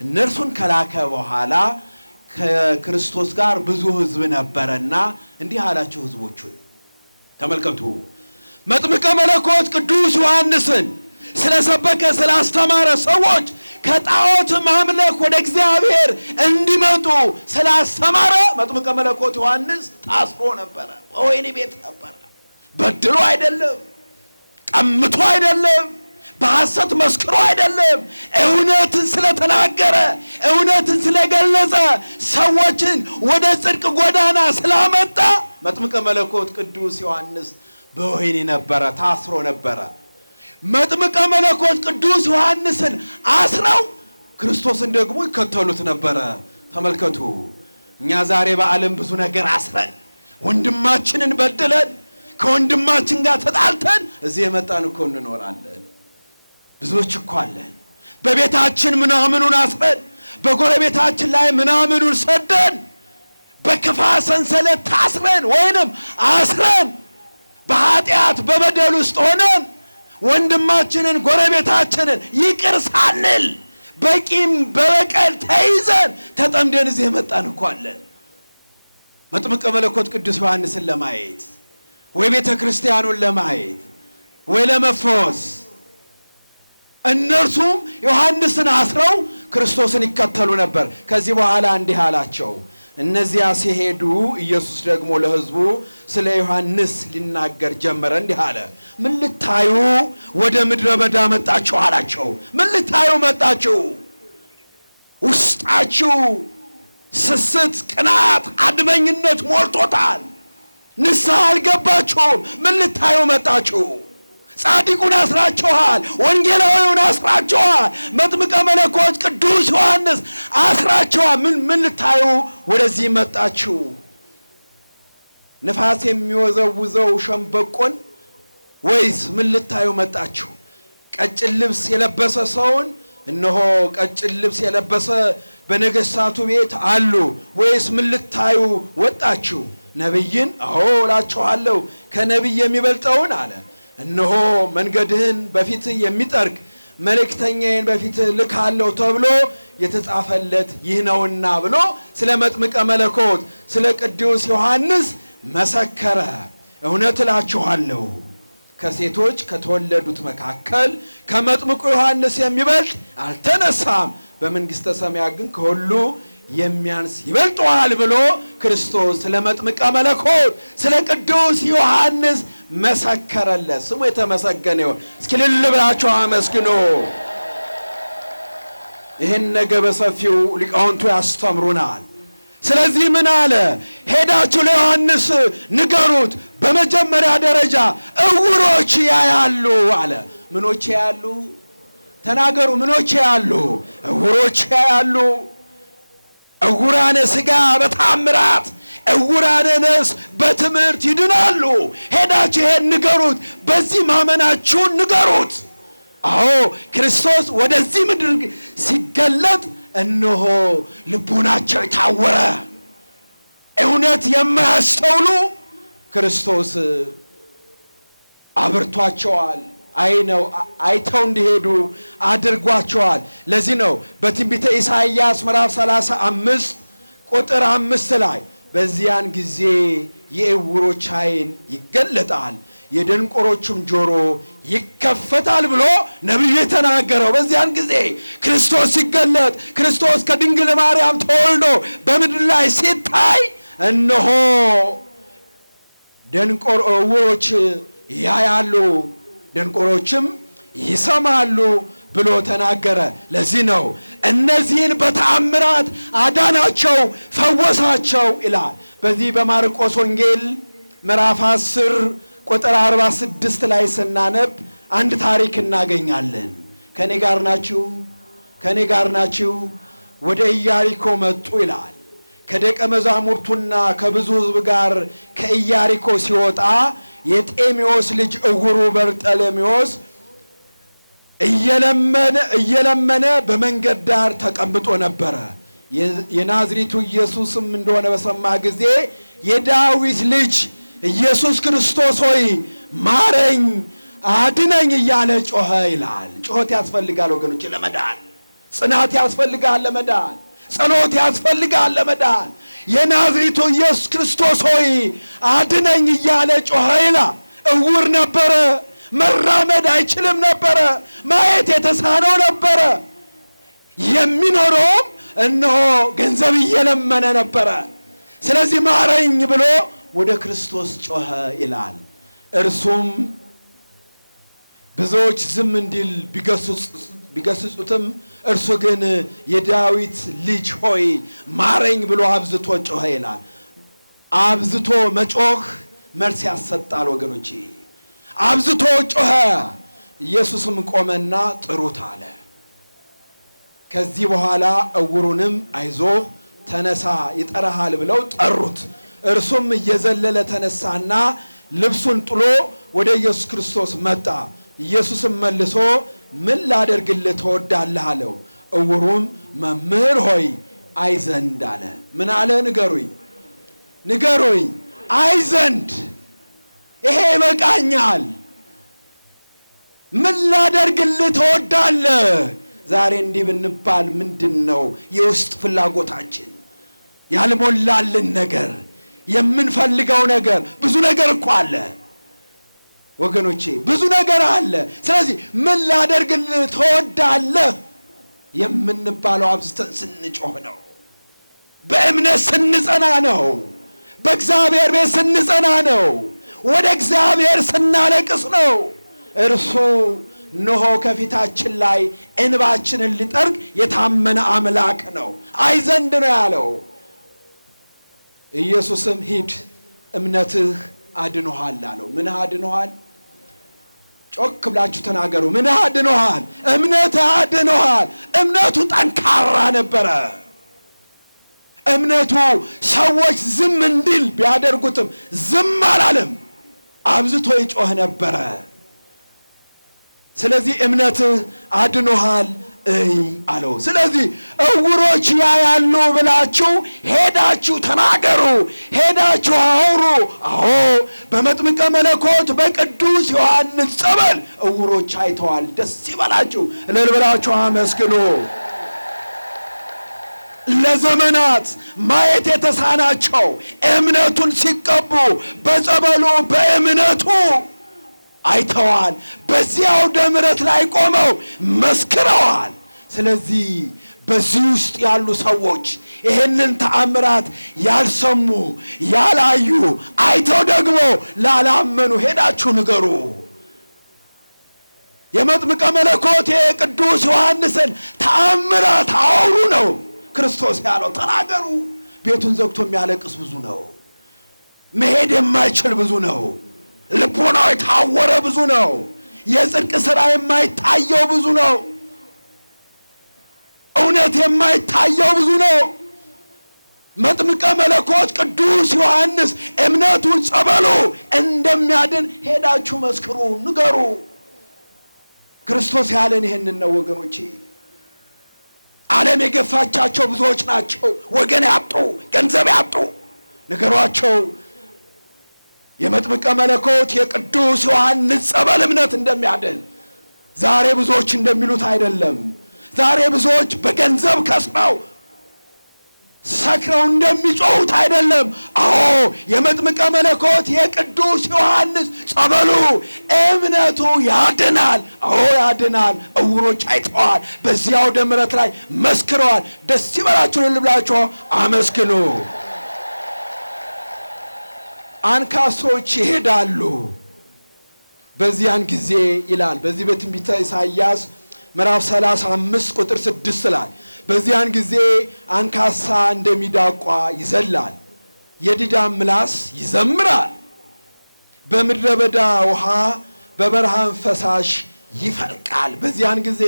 እነርሱን ከላከ በኋላ ከክርስቶስ ጋር ብዙ ሕዝብ ነበረና እንዲህ አላቸው ሕዝቦቹን፣ ተመልከቱ፣ መጥምቀ መለኮት ቅዱስ ዮሐንስን ስለሰበከ ስላስተማረ ሰዎች ከጣዖት ማምለክ ወደ እግዚአብሔር እንዲመጡ ስላስተማረ መጥምቀ መለኮት ዮሐንስ ታስሮ ነበረ፣ በወህኒ ቤት ነበረ። በድሎ አይደለም፣ ቀምቶ አይደለም፣ በሐሰት መስክሮ አይደለም። እውነትን ስለተናገረ እውነትን ስለገለጸ ሰዎችን ወደ ጽድቅ ጎዳና ስላመጣ መጥምቀ መለኮት ቅዱስ ዮሐንስ በወህኒ ነበረ፣ ታስሮ ነበረ። መጥምቀ መለኮት ቅዱስ ዮሐንስን አስረው ክርስቶስን ደግሞ ይከተሉት ነበረ። ተመልከቱ፣ እኛ ዛሬ በዓለም ብዙ ነገር አስረን ወንድማችንን በድለን ከወንድማችን ጋር ተጣልተን እዚህ የመጣን እኮ እንኖራለን። ብዙዎች እኮ አለን። በቤታችን ምናምኑን አስረን በጎረቤታችን ላይ ምናምኑን ሰደን በክፋት ሰንሰለት ታስረን ወይንም አስረን በኃጢአት በበደል ውስጥ ሆነን ወንድማችንን ጎረቤታችንን ይቅር ሳንል በቂም በበቀል ተይዘን ተጠምደን እዚህ የመጣን እኮ አለን። መጥምቀ መለኮት ቅዱስ ዮሐንስን ለማየት ወይ ቤተ ክርስቲያኑን ለማየት ወይ ለመፈወስ እነርሱም ዮሐንስን አስረው ክርስቶስን ይከተሉ ነበር። ከዚህ በኋላ እንዲህ አላቸው። እነዚያ ሲሄዱ ኢየሱስ ደግሞ ለሕዝቡ ስለ ዮሐንስ ሊናገር ጀመረ። እንዲህ አለ፣ ምን ልታዩ ወደ ምድረ በዳ መጣችሁ አላቸው። ምን ልታዩ መጣችሁ? ውስጣችሁ ስስት፣ ቅናት፣ አድመኝነት ሞልቶታል። ንስሐ አልገባችሁም። ምን ልታዩ መጣችሁ? ጻድቁን አስራችኋል። ወንጌላዊውን አስራችኋል። መጥምቀ መለኮት ቅዱስ ዮሐንስ አስራችኋል። ምን ልታዩ ወደዚህ መጣችሁ? ነፋስ የሚወዘውዘው ሸምበቆን ወይስ ምን ልታዩ መጣችሁ? ቀጭን ልብስ የለበሰ ሰውን እነሆ ቀጭን ልብስ የለበሰ በነገሥታቱ ቤት አሉ። ወይስ ምን ልታዩ ወጣችሁ? ነቢይን? አዎ እላችኋለሁ ከነቢይ የሚበልጠውን አለ። እነሆ መንገድህን በፊትህ የሚጠርግ መልእክተኛዬን በፊትህ ልካለሁ ተብሎ የተጻፈለት ይህ ነውና ብሎ ስለ መጥምቀ መለኮት ስለ ቅዱስ ዮሐንስ መሰከረ። እውነት እላችኋለሁ ከሴቶች ከተወለዱት መካከል ከመጥምቁ ዮሐንስ የሚበልጥ አልተነሳም፣ በመንግሥተ ሰማያት ግን ከሁሉ የሚያንስ ይበልጠዋል ብሎ ክርስቶስ ስለ መጥምቀ መለኮት ስለ ቅዱስ ዮሐንስ መሰከረለት። ስሙ የተመሰገነ ይሁን። እስኪ እልል ብላችሁ አመስግኑ። ይህን ነገ በሰፊው ሊቃውንቱ ያስተምሩናል። ስለዚህ ምን አለ? ሄዳችሁ ለዮሐንስ ንገሩት። በመጀመሪያ ደረጃ ዕውሮች ያያሉ አለ። ምኖች ያያሉ? ተናገሩ። ምኖች ያያሉ? ዕውሮች ያያሉ። ዕውራነ ሥጋ በተአምራት ዕውራነ ነፍስ በትምህርት ይድናሉ። ሄዳችሁ ይሄን ንገሩት፣ በዚህ ማመናችሁን ንገሩት። አዎ ክርስቶስ ወደዚህ ምድር ሲገለጥ እነሆ ልቡናቸው የታወረ እውነት የማያስተውሉ ክርስቶስ አብርቷቸዋል። አይተው እንዲሄዱ አድርጓቸዋል። ለዚህ ነው በትንቢተ ኢሳይያስ ምዕራፍ 35 ቁጥር 5 ላይ በዚያን ጊዜ የዕውሮች ዓይን ይገለጣል የደንቆሮቹም ጆሮ ይከፈታል ብሎ ነቢዩ የተናገረው በዚያን ጊዜ ክርስቶስ ሲገለጥ፣ ክርስቶስ ከድንግል ማርያም ተወልዶ በምድር ላይ ሲታይ እነሆ ዕውሮች ያያሉ ደንቆሮችም ይሰማሉ ብሎ ተናገረ። ለዚህ ነው እነዚህን በተአምራት አዳናቸው፣ ፈወሳቸው ይላል። በዚህ በማርቆስ ወንጌል ምዕራፍ 10 ቁጥር 46 ላይ ስናነብ አንድ ታሪክ እናገኛለን። ከኔ ጋር ናችሁ? ከኔ ጋር ናችሁ? ወደ ኢያሪኮ መጡ ይላል። ከደቀ መዛሙርቱና ከብዙ ሕዝብ ጋር ከኢያሪኮ ሲወጣ የጤሜዎስ ልጅ ዕውሩ በርጠሌሜዎስ እየለመነ በመንገድ ዳር ተቀምጦ ነበረ። የናዝሬቱ ኢየሱስም እንደሆነ በሰማ ጊዜ የዳዊት ልጅ ኢየሱስ ክርስቶስ ሆይ ማረኝ፣ አድነኝ እያለ ጮኸ ይላል። ጮኸት ያስፈልጋል ወገኖች ለመዳን። ጽናት ያስፈልጋል ለመዳን። ጸሎት ያስፈልጋል ለመዳን። የናዝሬቱ ኢየሱስ ክርስቶስ ሆይ አድነኝ እያለ ጮኸ ይላል። ዕውር ነበረ፣ መራመድ አይችልም ነበረ፣ ማየት የተሳነው ነበረ። የሚኖረውም እነሆ ገንዘብ እየለመነ ነበረ። ስለዚህ ማረኝ ብሎ ወደ ክርስቶስ ጮኸ ይላል። እርሱም ብዙዎች ዝም እንዲል ቢገስጹትም እርሱ ግን የዳዊት ልጅ ሆይ ማረኝ ብሎ አብዝቶ ጮኸ ይላል። አብዝቶ መጮህ መልስ ያሰጣል ወገኖቼ። አብዝቶ ጮኸ። ኢየሱስም ቆመና ጥሩት አለ። ከዚህ በኋላ ዕውሩንም አይዞህ ተነሳ ይጠራሃል ብለው ጠሩት። እርሱም እየዘለለ ተነሳና ልብሱን ጥሎ ወደ ኢየሱስ ክርስቶስ መጣ። ኢየሱስም መልሶ ምን ላደርግልህ ትወዳለህ አለው። ዕውሩም መምህር ሆይ አይ ዘንድ አለ። ምን አለ? ንገሩኝ አይ ዘንድ። ይሄ ይበቃኛል። ምን ላደርግልህ ትወዳለህ? ዛሬ እንዲህ ብንባል ምንድን ነው የውስጥ ፍላጎታችን? ያልሞላልን ነገር፣ የምንፈልገው ነገር። ብዙ ነገር እኮ አለ ወገኖቼ፣ ብዙ ነገር አለ። ስለዚህ ምን ላደርግልህ ትወዳለህ የምንባለው አብዝተን ስንጮህ ነው። በእምነት ስንጸና ነው። በእግዚአብሔር ቤት ስንጸና ነው። ወደ እግዚአብሔር ስናለቅስ ነው። እርሱ እነሆ ከፊታችን ላይ እንባችንን ሊጠርግ የታመነ አምላክ ነው። አይ ዘንድ ነው ያለው። ኢየሱስም ሂድ እምነትህ አድኖሃል አለው። ምን አድኖሃል? ጮክ ብላችሁ ተናገሩ። ምን አድኖሃል? እምነትህ አድኖሃል። እምነቱ ጠንካራ ነበረ። እምነቱ ሰዎች ዝም እንዲል ቢያደርጉትም ዝም አላለም። አብዝቶ ይጮህ ነበረ። ስለዚህ እምነትህ አድኖሃል አለው። ስለዚህ ዕውሮች ያያሉ ብላችሁ ሄዳችሁ ተናገሩ፣ ሄዳችሁ አውሩ። አዎ በመጥምቀ መለኮት በቅዱስ ዮሐንስ ጸበል ዕውሮች አይተዋል። ደስ ይበላችሁ፣ እልል ብላችሁ አመስግኑ። ለዘመናት ማየት የተሳናቸው እምነቱን ሲቀቡ በጸበሉ በእምነቱ አይተዋል። በዚያው አውደ ምሕረት ላይ ቆመው መስክረዋል። ስለዚህ በዚህ ውስጥ ያሉ ሰዎች ይህንን ተአምራት ያልሰሙ ያላዩ፣ አይተው ደግሞ ላላመኑ ሄዳችሁ ንገሩ። የመጥምቀ መለኮት የቅዱስ ዮሐንስን ተአምራት አውሩ ነው ክርስቶስ ያለው። ተናገሩ። ቤቱን ዘግቶ የሚያለቅስ ብዙ ነው። መሄድ የማይችል ብዙ ነው። ልቦናው የታወረ ብዙ ነው። የጽድቅ ሥራ የማይታየው ብዙ ነው። እውነት የማይታየው ብዙ ነው። መጥምቀ መለኮት ቅዱስ ዮሐንስ እምነቱ ጸበሉ እንደሚያድን ሄዳችሁ መስክሩ፣ ንገሩ። ክርስቶስ ያለን ይሄንን ነው ወገኖቼ። ዓለም የገፋቻቸው ብዙዎች ናቸው። ወገን ያጡ፣ ገንዘብ ያጡ። ንገሯቸው የመጥምቀ መለኮት የቅዱስ ዮሐንስ ጸበል እምነት እንደሚያድን። ዛሬ ብዙዎች እንደሚሉት አይደለም። ዛሬ ብዙዎች በገንዘብ ከስመው ሰክረው እንደሚጮሁት አይደለም። አዎ የመጥምቀ መለኮት የቅዱስ ዮሐንስ ጸበሉ እምነቱ ያድናል። አዎ ያድናል። ዕውሮች አይተዋል። በዚያው አውደ ምሕረት ላይ መስክረዋል። ደስ ይበላችሁ ልብላችሁ አመስግኑ። አንካሶች ይሄዳሉ በዚያን ጊዜ ይላል። በዚህ በትንቢተ ኢሳይያስ ምዕራፍ 35 ቁጥር 6 ላይ በዚያን ጊዜ አንካሳ እንደሚዳቋ ይዘላል፣ የዲዳም ምላስ ይዘምራል፣ በምድረ በዳ ውሃ በበረሃም ፈሳሽ ይፈልቃል በዚያን ጊዜ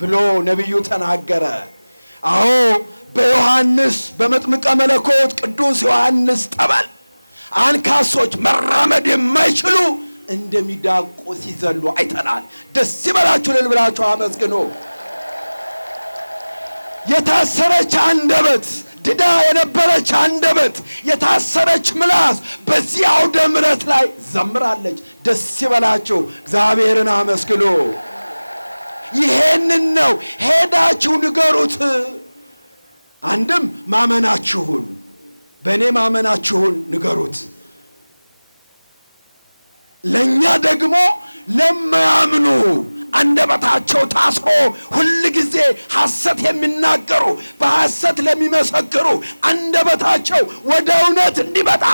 ብሎ ነቢዩ ተናገረ። አዎ በዮሐንስ በመጥምቀ መለኮት ቅዱስ ዮሐንስ ጠበል አንካሶች መራመድ የማይችሉ እንደሚዳቁ ሲዘሉ አይተናል። ደስ ይበላችሁ ልል ብላችሁ አመስግኑ። የታሰረች አንደበት፣ ድዳ የነበረች አንደበት፣ የታሰረች ምላስ በዚህ አውደ ምሕረት ላይ ዘምራለች። ደስ ይበላችሁ፣ እግዚአብሔርን አመስግኑ። ይሄንን ነው ሄዳችሁ ንገሩት። አንድም ማመናችሁን በእኔ ማመናችሁን ንገሩት። ለእኛ ደግሞ ለማያምኑ አንደበታቸው ታስሮ ሁል ጊዜ ሐሰት የሚናገሩ በሐሰት ለሚመሰክሩ አንደበታቸው ወደ እውነት እንዲመጣ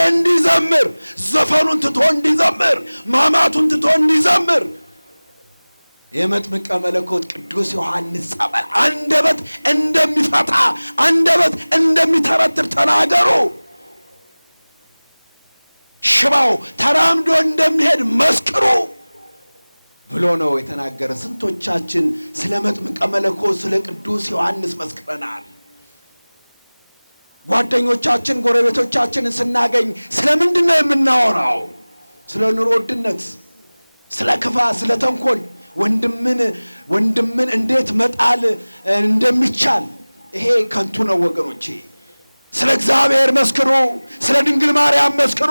እንዲዘምር፣ ዘፈኑን ትቶ እንዲዘምር፣ ማማቱን ትቶ እንዲዘምር የመጥምቀ መለኮት ቅዱስ ዮሐንስ ጸበል አንደበት እንደሚፈታ አንደበት እንደሚተረትር ተናገሩ። ሽባው ተራምዶ እንደሚሄድ መስክሩ ብሎ ነው የተናገረ። ስንቶቻችን ስለ መጥምቀ መለኮት ስለ ቅዱስ ዮሐንስ መስክረናል? ጓደኞቻችን ጎረቤቶቻችንን ስናገኝ ስለምንድን ነው የምናወራው? ስለ ኑሮ ውድነት፣ ስለ ክፋት፣ ስለ ተንኮል፣ ወንድምን እንዴት መጣል እንደሚቻል። ይሄ ከንቱ ነው ወገኖቼ። ስለ እግዚአብሔር መስክሩ፣ ስለ ድንግል ማርያም መስክሩ፣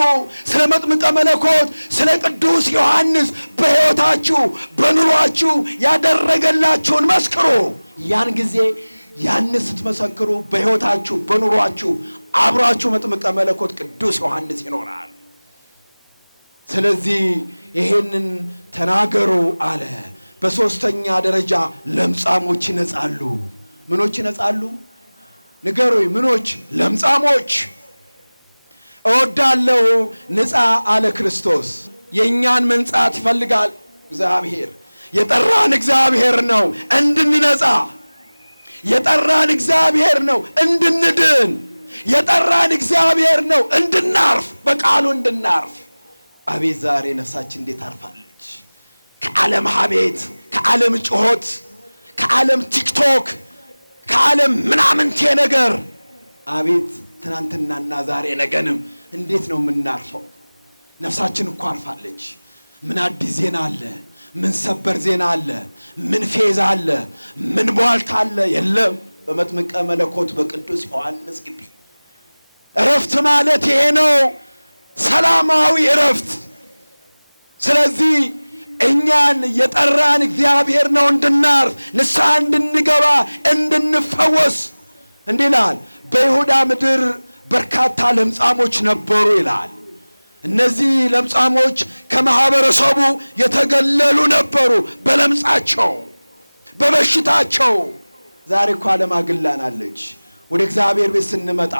ስለ መጥምቀ መለኮት ስለ ቅዱስ ዮሐንስ በሕይወታችሁ በኑሯችሁ ያደረገላችሁን መስክሩ። ያን ጊዜ ያን ስትመሰክሩ በሕይወታችሁ በኑሯችሁ አብራችሁ መጥምቀ መለኮት ቅዱስ ዮሐንስ ይኖራል። ስለዚህ ይሄንን ተናገሩ አለ። በሶስተኛ ደረጃ ለምጻሞች ይነጻሉ። ምኖች ይነጻሉ? ንገሩኝ። ምኖች? ለምጻሞች። እወዳለሁ ንጻ አለ ክርስቶስ። የእኛን መንጻት ይፈልጋል እግዚአብሔር። የጠራን እግዚአብሔር ነው እንድንነጻ። የጠራን እግዚአብሔር ነው እንድንድን። የጠራን እግዚአብሔር ነው እንድናርፍ፣ በቃሉ እንድናርፍ። አቤት ዛሬ ነፍሳችን እንዴት አርፋለች! ከዓለም ሀቤት፣ ከዓለም ጩኸት፣ ከዓለም ቲክቶክ፣ ከዓለም ምናምንቴ ነገር። አቤት ትናንትናና ዛሬ ነገንም እንዴት ነው የምናርፈው? ነፍሳችን እኮ አርፋለች። ምን አዲስ ዜና አለ? ምን ሰበር ዜና አለ? ምን ፌዝ አለ? ምን ቧልት አለ? የለም። በመጥምቀ መለኮት በቅዱስ ዮሐንስ ግቢ እረፍት ማለት ይሄ ነው፣ ሰላማዊ እረፍት። ስለዚህ እኛን የጠራን እግዚአብሔር ነው እንድናርፍ፣ ንስሐ እንድንገባ፣ እንድንፈወስ። እንዲህ ይላል፣ በይሁዳ ምድር በርካታ ለምጻሞች ነበሩ ይላል። እነዚህ ለምጻሞች ከማህበረሰቡ የተገለሉ ነበሩ፣ በለምጻቸው፣ በበሽታቸው። ዛሬ እኮ ዓለም አግላናለች። ወደ እግዚአብሔር ቤት ስንመጣ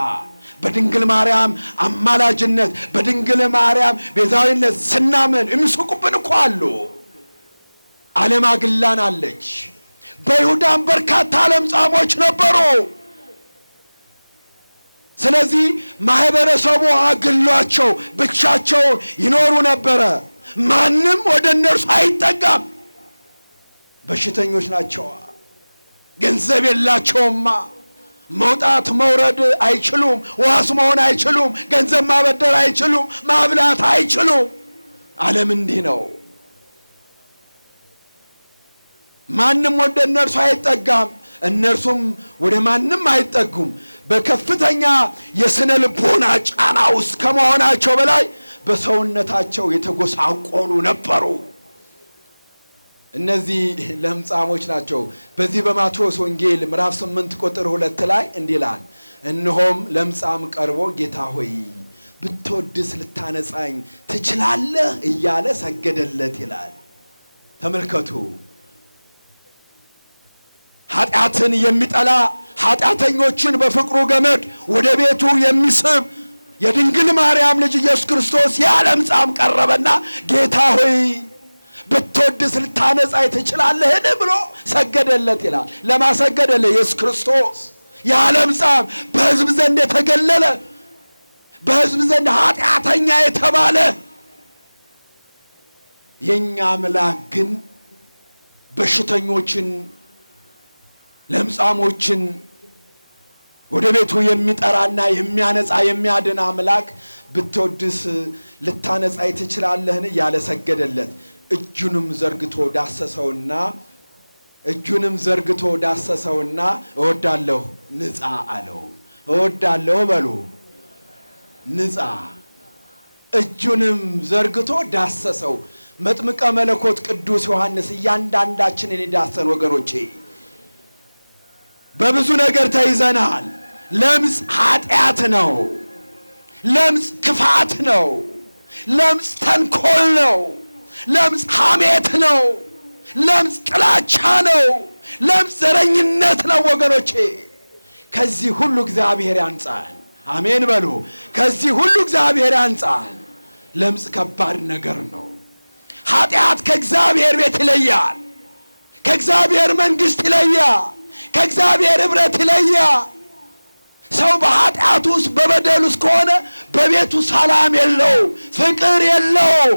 በድንግል ማርያም አማላጅነት በድንግል ማርያም ቤዛዊነት ስናምን የሚስቁብን እኮ አሉ። ዓለም አግላናለች። በይሁዳም በርካታ ለምጻሞች ነበሩ። ስለዚህ ማህበረሰቡ አግሏቸው ብቻቸው ይኖሩ ነበረ። ማንም ወደ እነርሱ አይጠጋም። በሽተኞች ናቸዋ፣ ገንዘብ የላቸውማ። መውጣት መውረድ አይችሉም። ዋስ መሆን አይችሉም። ገንዘብ ማበደር አይችሉም። ማብላት አይችሉም። ዓለም እንዲህ ነው። ማንም ወደ እነርሱ አይጠጋም፣ እነርሱም ወደ ማንም አይጠጉም። በከፍተኛ የስነ ልቦና ጫና ውስጥ ከመሆናቸው በላይ በሰውነታቸው የተጎሳቆሉ ነበሩ። እነዚህ ለምጻሞች ናቸው። በዚህ በማቴዎስ ወንጌል ምዕራፍ 8 ቁጥር 2 ላይ እንዲህ ይላል፣ እነሆም ለምጻም ቀርቦ ጌታ ሆይ ብትወድስ ልታነጻኝ ትችላለህ እያለ ሰገደለት ይላል። ተመልከቱ። ኃጢአትን የሚጠላ ኃጢአተኞችን በፍቅሩ ገመድ ወደ ቤቱ የሚስብ የድንግል ማርያም ልጅ ኢየሱስ ክርስቶስ ያ ለምጻም ቀረበና ጌታ ሆይ ብትወድስ ልታነጻኝ ትችላለህን ብሎ ሰገደለት ይላል። ለማሰገደለ ኢየሱስ ክርስቶስ ያ ለምጻም በሕዝብ ዘንድ የተገለለ በሕዝብ ዘንድ ኃጢአተኛ የተባለ የኛ አምላክ ግን በሽተኞችን ለምጻሞችን ወደ ቤቱ የሚጠራና የሚያነጻ የሚያድን አምላክ ብትወድስ ልታነጻኝ ትችላለህን እያለ ሰገደለት። እጁንም ዘርግቶ ዳሰሰውና እወዳለሁ ንጻ አለው። እወዳለሁ በሉ ንጻ። እጁንም ዘርግቶ ዳሰሰው። መጥምቀ መለኮት ቅዱስ ዮሐንስ እያንዳንዳችንን የዳሰን ወገኖቼ፣ በብዙ ነገር ተይዘናል። ለምጽ ኃጢአት ነው። ለምጽ ክፋት ነው። ለምጽ ተንኮል ነው። ለምጽ ሐሜት ነው። ለምጽ ጥላቻ ነው። ለምጽ ዘረኝነት ነው ወገኖቼ። ከዚህ ሁሉ እግዚአብሔር ያንጻን። አሜን በሉ። ከዚህ ሁሉ እግዚአብሔር ያንጻን። ለምጽ ከባድ ነገር ነው። ኃጢአት ከእግዚአብሔር ቤት ይለያል። ከእግዚአብሔር መንግሥት ይለያል። ከእግዚአብሔር ኅብረት ይለያል። ሰው በኃጢአት ውስጥ በበደል ውስጥ ከሆነ በቤቱ ሰላም የለው፣ ፍቅር የለው።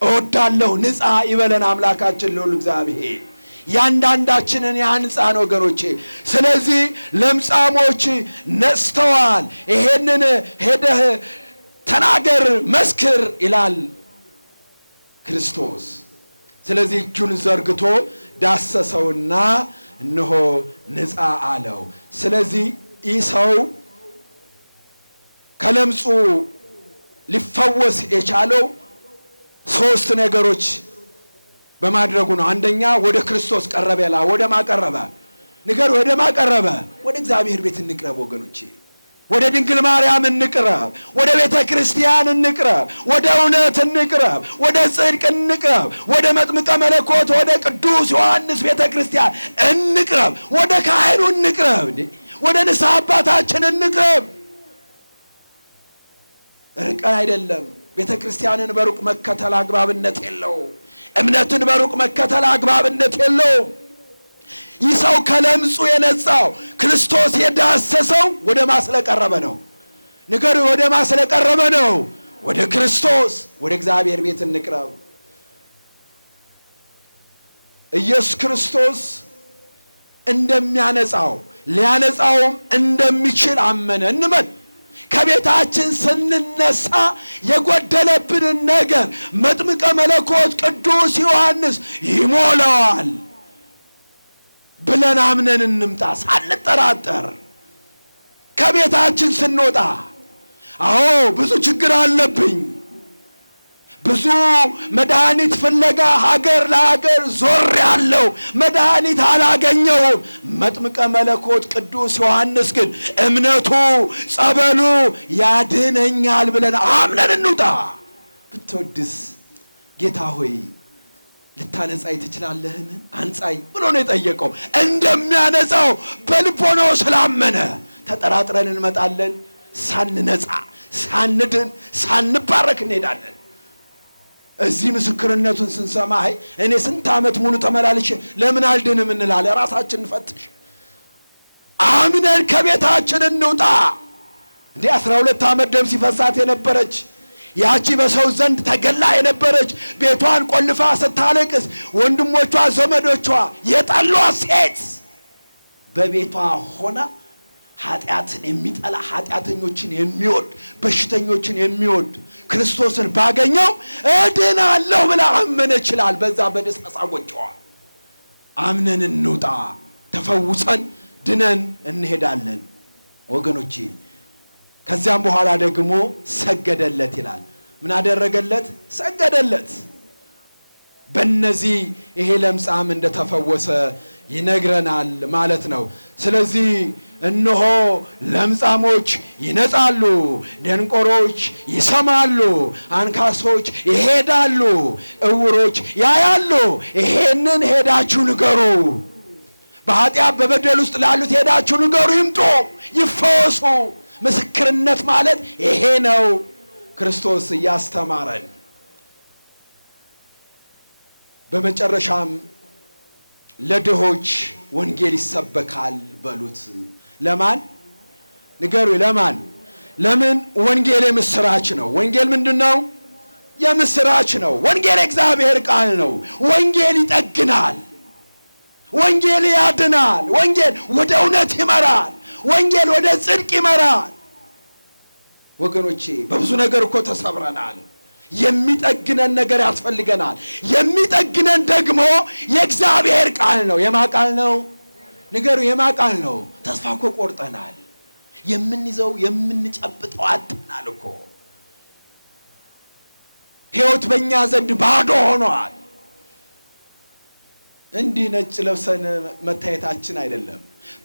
እወዳለሁ ንጻ ይበለን አምላካችን ልዑል እግዚአብሔር። ያንዳንዳችንን ያንጻን ወገኖቼ። ስለዚህ ለምጻሞች ነጽተዋል። ይሄንን ሄደህ ተናገር መስክር ይላል ክርስቶስ። ስለዚህ እጁን ዘርግቶ ዳሰሰውና እነሆ ንጻ አለው። ስለዚህ ይህ ሰው ከለምጹ ሊፈወስ የቻለው ሶስት ነገሮች በማድረጉ ነው። አንደኛ ወደ ክርስቶስ ቀረበ። ወደ ማቀረበ ንገር፣ ወደ ማቀረበ። ወደ እግዚአብሔር ቤት እንቅረብ ወገኖቼ። ወደ ድንግል ማርያም እንቅረብ። ወደ ቤተ ክርስቲያን እንቅረብ። ወደ እውነት እንቅረብ። ወደ ጽድቅ እንቅረብ። ወደ መጥምቀ መለኮት ወደ ቅዱስ ዮሐንስ ቤተ ክርስቲያን እንቅረብ። ወደ ካህኑ እንቅረብ። ወደ ንስሐ አባታችን እንቅረብ። ርቀን አይደለም። ቤተ ክርስቲያንን በሩቅ መከተል አግባብነት የለው። እምነትን በሩቅ መከተል አግባብነት የለው። ይህ ሰው ከለምጹ የነጻው ክርስቶስ የዳሰሰው ወደ ማስለቀረበ ነው። ንገሩ፣ ወደ ማስለቀረበ ነው። ወደ ክርስቶስ ወደ እግዚአብሔር ቤት እንቅረብ። ኢየሱስ ክርስቶስ እንደሚያነጻው ሊያነጻውም እንደሚችል አመነ እንበል። ከቤታችን ስንነሳ የጎደለብንን ነገር መጥምቀ መለኮት ቅዱስ ዮሐንስ ይሞላዋል ብለን አምነን እንምጣ ሳንጠራጠር። ከቤታችን ስንወጣ አዎ ብዙ ችግር አለብኝ፣ ብዙ መድኃኒት ፍለጋ ሀገር ለሀገር ዞር ያለው መድኃኒት አላገኘውም። መጥምቀ መለኮት ቅዱስ ዮሐንስ ግን እምነቱ ጸበሉ ያድነኛል ብለን አምነን እንውጣ። ብትወድስ ጌታ ሆይ ልታነጻኝ ትችላለህን? አንጻኝ ብሎ ነው የጠየቀው። እንደሚያነጻው በልቦናው ስላመነ ተጠራጥረን እንመጣለን። ሳንነጻ፣ ሳንድን፣ ሳንባረክ እንሄዳለን። እዚህ ምስክርነቱን ስንሰማ እኔ ስንት ዓመት ሙሉ ተመላልሼ ለምን አልድንም እንላለን። ራሳችን እንፈትሽ። አምነን ከቤታችን እንውጣ። እንዴ 12 ዓመት ደም ሲፈሳት የነበረች ያቺ በሰው ዘንድ ተገላ የነበረች ቤቷን ቆልፋ ስታለቅስ ወንድሞቿ ዘመዶቿ የጠሏት ሴት በቤቷ ሆና ኃጢአትን የሚጠላ ኃጢአተኞችን የሚወድ በሽተኞችን የሚወድ ክርስቶስን ባገኘው እድናለሁ ብላ አመነች ይላል። በዛ በደስታ ጎጆዋ አምነን እንውጣ፣ ተፈውሰን ድነን እንሄዳለን ወገኖቼ። ከዚያም በኋላ ደግሞ ሰገደለት ይላል። ምን አደረገለት? ሰገደለት። በእነዚህ ይሄ ለምጻም እንደተፈወሰ ይነግረናል ማለት ነው። ስለዚህ እነሆ ለምጻሞች ይነጻሉ፣ ደንቆሮች ይሰማሉ፣ አንካሶች ይሄዳሉ፣ እውሮች ያያሉ። ይሄንን ሄዳችሁ ንገሩ፣ በኃጢአት በበደል ውስጥ ላሉት ሄዳችሁ ንገሩ፣ ይምጡ፣ ይፈወሱ። ምስክርነት ማለት ይሄ ነው ክርስቶስ እያስተማረን። በመጨረሻም ለድሆች ወንጌል ይሰበካል በሉት። ለማን ንገሩ? ለማን? ለምን? ወንጌል የምስራች ነው። ወንጌል ምንድነው? የምስራች ነው። ወንጌል እግዚአብሔር ቃል ነው። ወንጌል ይጠግናል። ወንጌል ያድናል። ወንጌል ወደ እውነት ይመራል። ወንጌል ወደ ጽድቅ ይመራል። ወገኖቼ በብዙ ነገር እኮ ተሰብረናል። የሚጠግነን ነገር ያስፈልገናል። የሚጠግነን ደግሞ የእግዚአብሔር ቃል ነው። የማ ቃል ነው? ንገሩ። የማ ቃል ነው? ተስፋ እኮ ቆርጠናል። የምንይዘው የምንጨብጠው አጥተናል እኮ። ሕይወት በእኛ ዘንድ ባዶ ሆኗል። እንዲህ ነጭ ለብሰን መታየታችን አይደለም።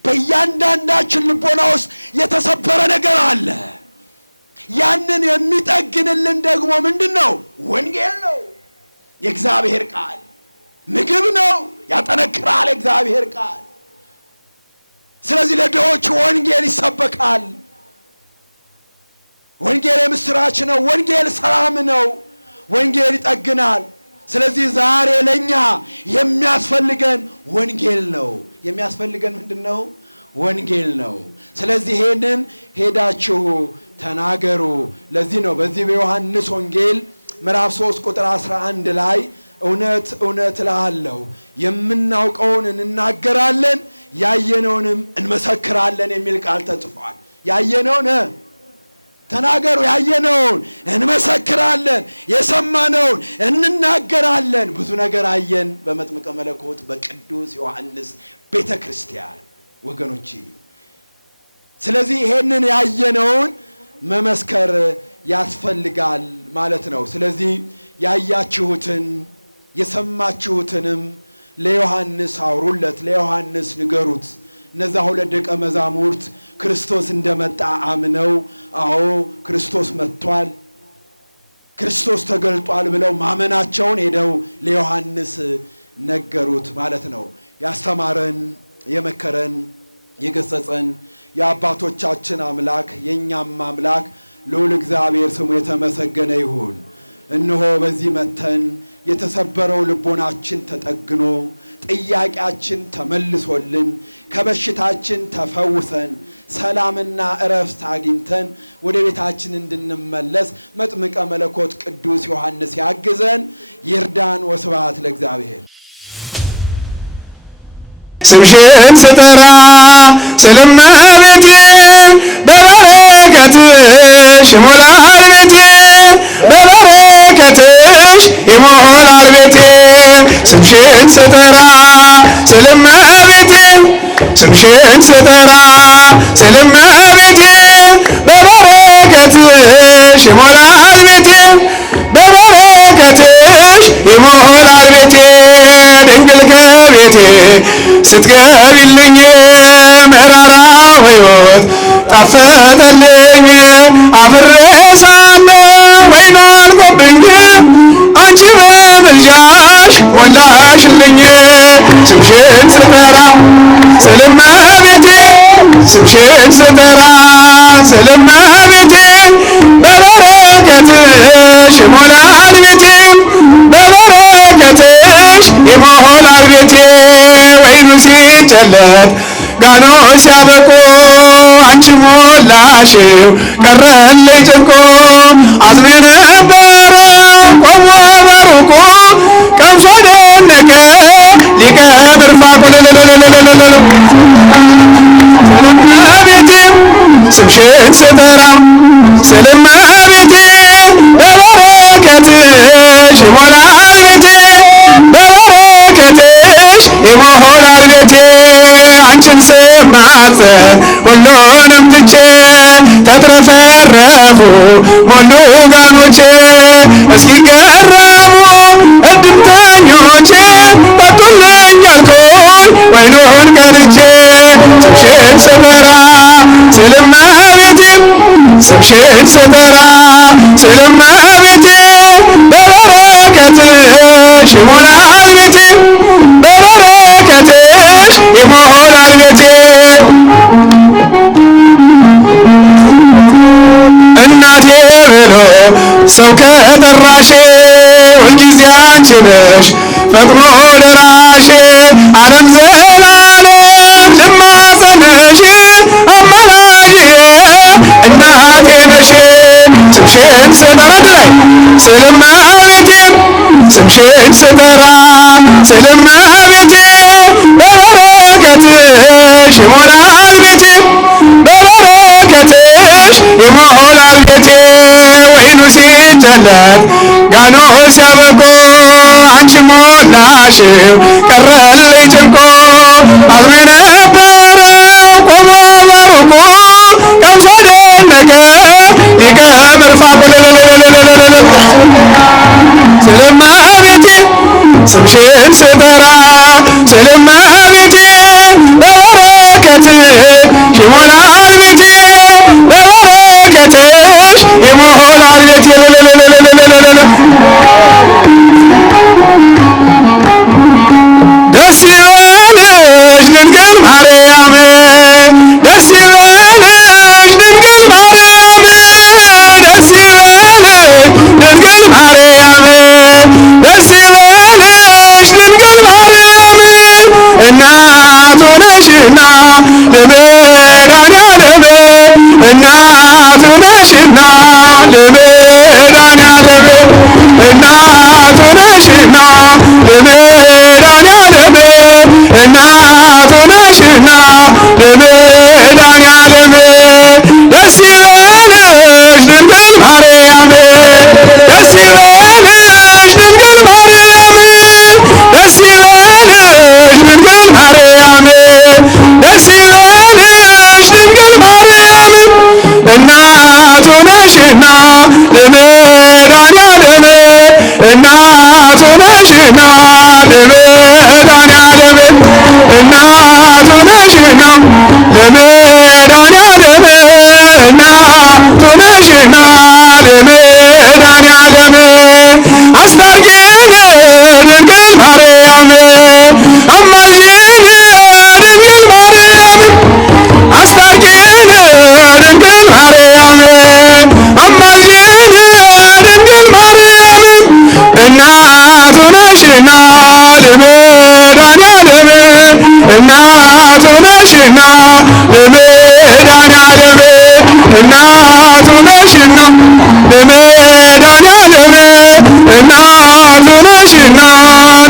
በእያንዳንዳችን ልቦና ውስጥ የተሰበረ ነገር አለ። ያንን የሚጠግንልን ደግሞ ምንድነው? ወንጌል ነው። የእግዚአብሔር ቃል ምግብ ነው፣ ያጠነክራል እግዚአብሔር ቃል። ስለዚህ ለድሆች ወንጌል ይሰበካል። ወንጌል የምስራች ነው። ወንጌል ሰላም ነው። ወንጌል ይጠግናል። ስለዚህ ዛሬ ለኛ የሚያስፈልገን ወንጌል ነው። የሚያስፈልገን ምንድነው? ወንጌል ነው። ስለዚህ ይሄንን ሄዳችሁ ተናገሩ። ለዚህ ነው በዚህ በዮሐንስ ወንጌል ምዕራፍ 3 ቁጥር 11 ላይ እውነት እውነት እልሃለሁ የምናውቀውን እንናገራለን ያየነውንም እንመሰክራለን የሚል ቃል ተጽፏል። ያየነውን ተናገሩ፣ ያየነውን እንመሰክራለን፣ የሰማነውን እንናገራለን። ብዙ ነገር አየን በመጥምቀ መለኮት በቅዱስ ዮሐንስ ቤተ ክርስቲያን ወገኖቼ። ስለዚህ ይሄንን ያየነውን መመስከር ያስፈልጋል ማለት ነው። ስለዚህ ያያችሁትን የሰማችሁትንም ለዮሐንስ አውሩለት፣ ለዮሐንስ ንገሩት። እነዛ ሁለት ደቀ መዛሙርት ክርስቶስ እንደመጣ አምነው አዎ ክርስቶስ መጥቷል፣ ክርስቶስ ተገልጧል ብለው ማመናቸውን ሄደው ለዮሐንስ ነገሩት ማለት ነው። ያስተማረን የመከረን የገሰጸን የአባቶቻችን አምላክ የኛም አምላክ ልዑል እግዚአብሔር ስሙ የተመሰገነ ይሁን። እነሆ በዚህ መተን የተሰበረው ልቦናችን ተጠግኖ ጥያቄያችን ተመልሶልን ከበሽታችን ተፈውሰን ሰላምና እረፍት አግኝተን ወደ ቤታችን እንድንመለስ መጥምቀ መለኮት ቅዱስ ዮሐንስ ያግዘን፣ ይርዳን። ወስብሐት ለእግዚአብሔር። ስምሽን ስጠራ ስለመቤቴ በበረከትሽ ይሞላል ቤቴ፣ በበረከትሽ ይሞላል ቤቴ። ስምሽን ስጠራ ስለመቤቴ፣ ስምሽን ስጠራ ስለመቤቴ በበረከትሽ ይሞላል ቤቴ፣ በበረከትሽ ይሞላል ቤቴ። ድንግል ከቤቴ ስትገቢልኝ መራራው ሕይወት ጣፈጠልኝ። አፍሬሳለሁ ወይን አልቆብኝ አንቺ በምልጃሽ ሞላሽልኝ። ስምሽን ስጠራ ስለመቤቴ፣ ስምሽን ስጠራ ስለመቤቴ በበረከትሽ ይሞላል ቤቴ፣ በበረከትሽ ይሞላል ቤቴ። ወይኑ ሲጨለት ጋኖች ሲያበቁ አንቺ ሞላሽው ቀረልኝ ጭንቆ። አዝኖ የነበረ ቆሞ በሩቁ ቀምሶ ደነቀ ሊቀ ምርፋቁ። ስለመቤቴ ስምሽን ስጠራ ስለመቤቴ በበረከትሽ ይሞላል ቤቴ በበረከትሽ ይሞላል ቤቴ አንቺን ስማጸን ሁሉንም ትቼ ተትረፈረፉ ሞሉ ጋኖቼ እስኪገረሙ እድምተኞቼ ጠጡልኝ አልኩኝ ወይኑን ቀድቼ ስምሽን ስጠራ ስለመቤቴ ስምሽን ስጠራ ስለመቤቴ በበረከትሽ ይሞላል ቤቴ በበረከትሽ ይሞላል ቤቴ እናቴ ብሎ ሰው ከጠራሽ ሁልጊዜ አንቺ ነሽ ፈጥኖ ደራሽ ዓለም ዘላለም ልማጸንሽ አማላጅ እናቴ ነሽ ስምሽን ስጠራ ላይ ስለመቤቴ ስምሽን ስጠራ ስለመቤቴ በበረከትሽ ይሞላል ቤቴ በበረከትሽ ይሞላል ቤቴ ወይኑ ሲጨለጥ ጋኖ ሲያበቆ አንቺ ሞላሽው ቀረልኝ ጭንቆ አዝኖ የነበረው ቆሞ በሩቁ ቀምሶ ደነቀ ሊቀ መርፋቁ ስለመቤቴ ስምሽን ስጠራ ስለመቤቴ በበረከትሽ ይሞላል ቤቴ በበረከትሽ ይሞላል ቤቴ ደስ ይበልሽ ድንግል ማርያም ደስ ይበልሽ ድንግል ማርያም ደስ ይበልሽ ድንግል ማርያም ደስ ይበልሽ ድንግል ማርያም እናቱ ነሽና ለመድኃኒዓለም እናቱ ነሽና ለመድኃኒዓለም እናቱ ነሽና ለመድኃኒዓለም እናቱ ነሽና ለመድኃኒዓለም ደስ ይበልሽ ድንግል ማርያም ደስ ይበልሽ ድንግል ማርያም ደስ ይበልሽ ድንግል ማርያም ደስ ይበልሽ ድንግል ማርያም እናቱ ነሽና ለመድኃኒዓለም እናቱ ነሽና ለመድኃኒዓለም እናቱ ነሽና ለመድኃኒዓለም እናቱ ነሽና ለመድኃኒዓለም አስታርቂኝ ድንግል ማርያም አማልጂኝ ድንግል ማርያም አስታርቂኝ ድንግል ማርያም አማልጂኝ ድንግል ማርያም እናቱ ነሽና ለመድኃኒዓለም እናቱ ነሽና ለመድኃኒዓለም እናቱ ነሽና ለመድኃኒዓለም እናቱ ነሽና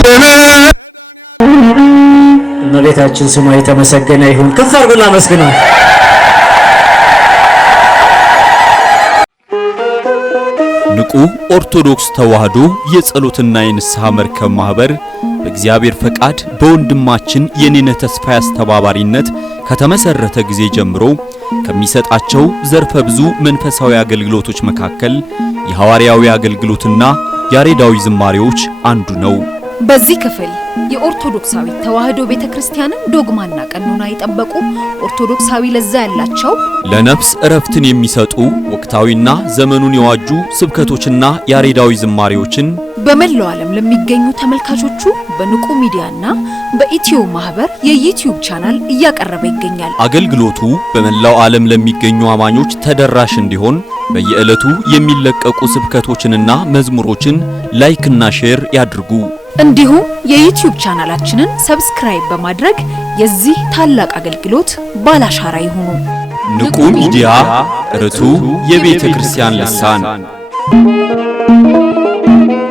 ለመድኃኒዓለም እመቤታችን ስሟ የተመሰገነ ይሁን። ከፍ አድርጉና መስግነው። ንቁ ኦርቶዶክስ ተዋህዶ የጸሎትና የንስሐ መርከብ ማህበር በእግዚአብሔር ፈቃድ በወንድማችን የኔነ ተስፋዬ አስተባባሪነት ከተመሰረተ ጊዜ ጀምሮ ከሚሰጣቸው ዘርፈ ብዙ መንፈሳዊ አገልግሎቶች መካከል የሐዋርያዊ አገልግሎትና ያሬዳዊ ዝማሬዎች አንዱ ነው። በዚህ ክፍል የኦርቶዶክሳዊ ተዋህዶ ቤተክርስቲያንን ዶግማና ቀኖና የጠበቁ ኦርቶዶክሳዊ ለዛ ያላቸው ለነፍስ እረፍትን የሚሰጡ ወቅታዊና ዘመኑን የዋጁ ስብከቶችና ያሬዳዊ ዝማሬዎችን በመላው ዓለም ለሚገኙ ተመልካቾቹ በንቁ ሚዲያና በኢትዮ ማህበር የዩቲዩብ ቻናል እያቀረበ ይገኛል። አገልግሎቱ በመላው ዓለም ለሚገኙ አማኞች ተደራሽ እንዲሆን በየዕለቱ የሚለቀቁ ስብከቶችንና መዝሙሮችን ላይክና ሼር ያድርጉ። እንዲሁም የዩቲዩብ ቻናላችንን ሰብስክራይብ በማድረግ የዚህ ታላቅ አገልግሎት ባላሻራ ይሁኑ። ንቁ ሚዲያ ርቱ የቤተ ክርስቲያን ልሳን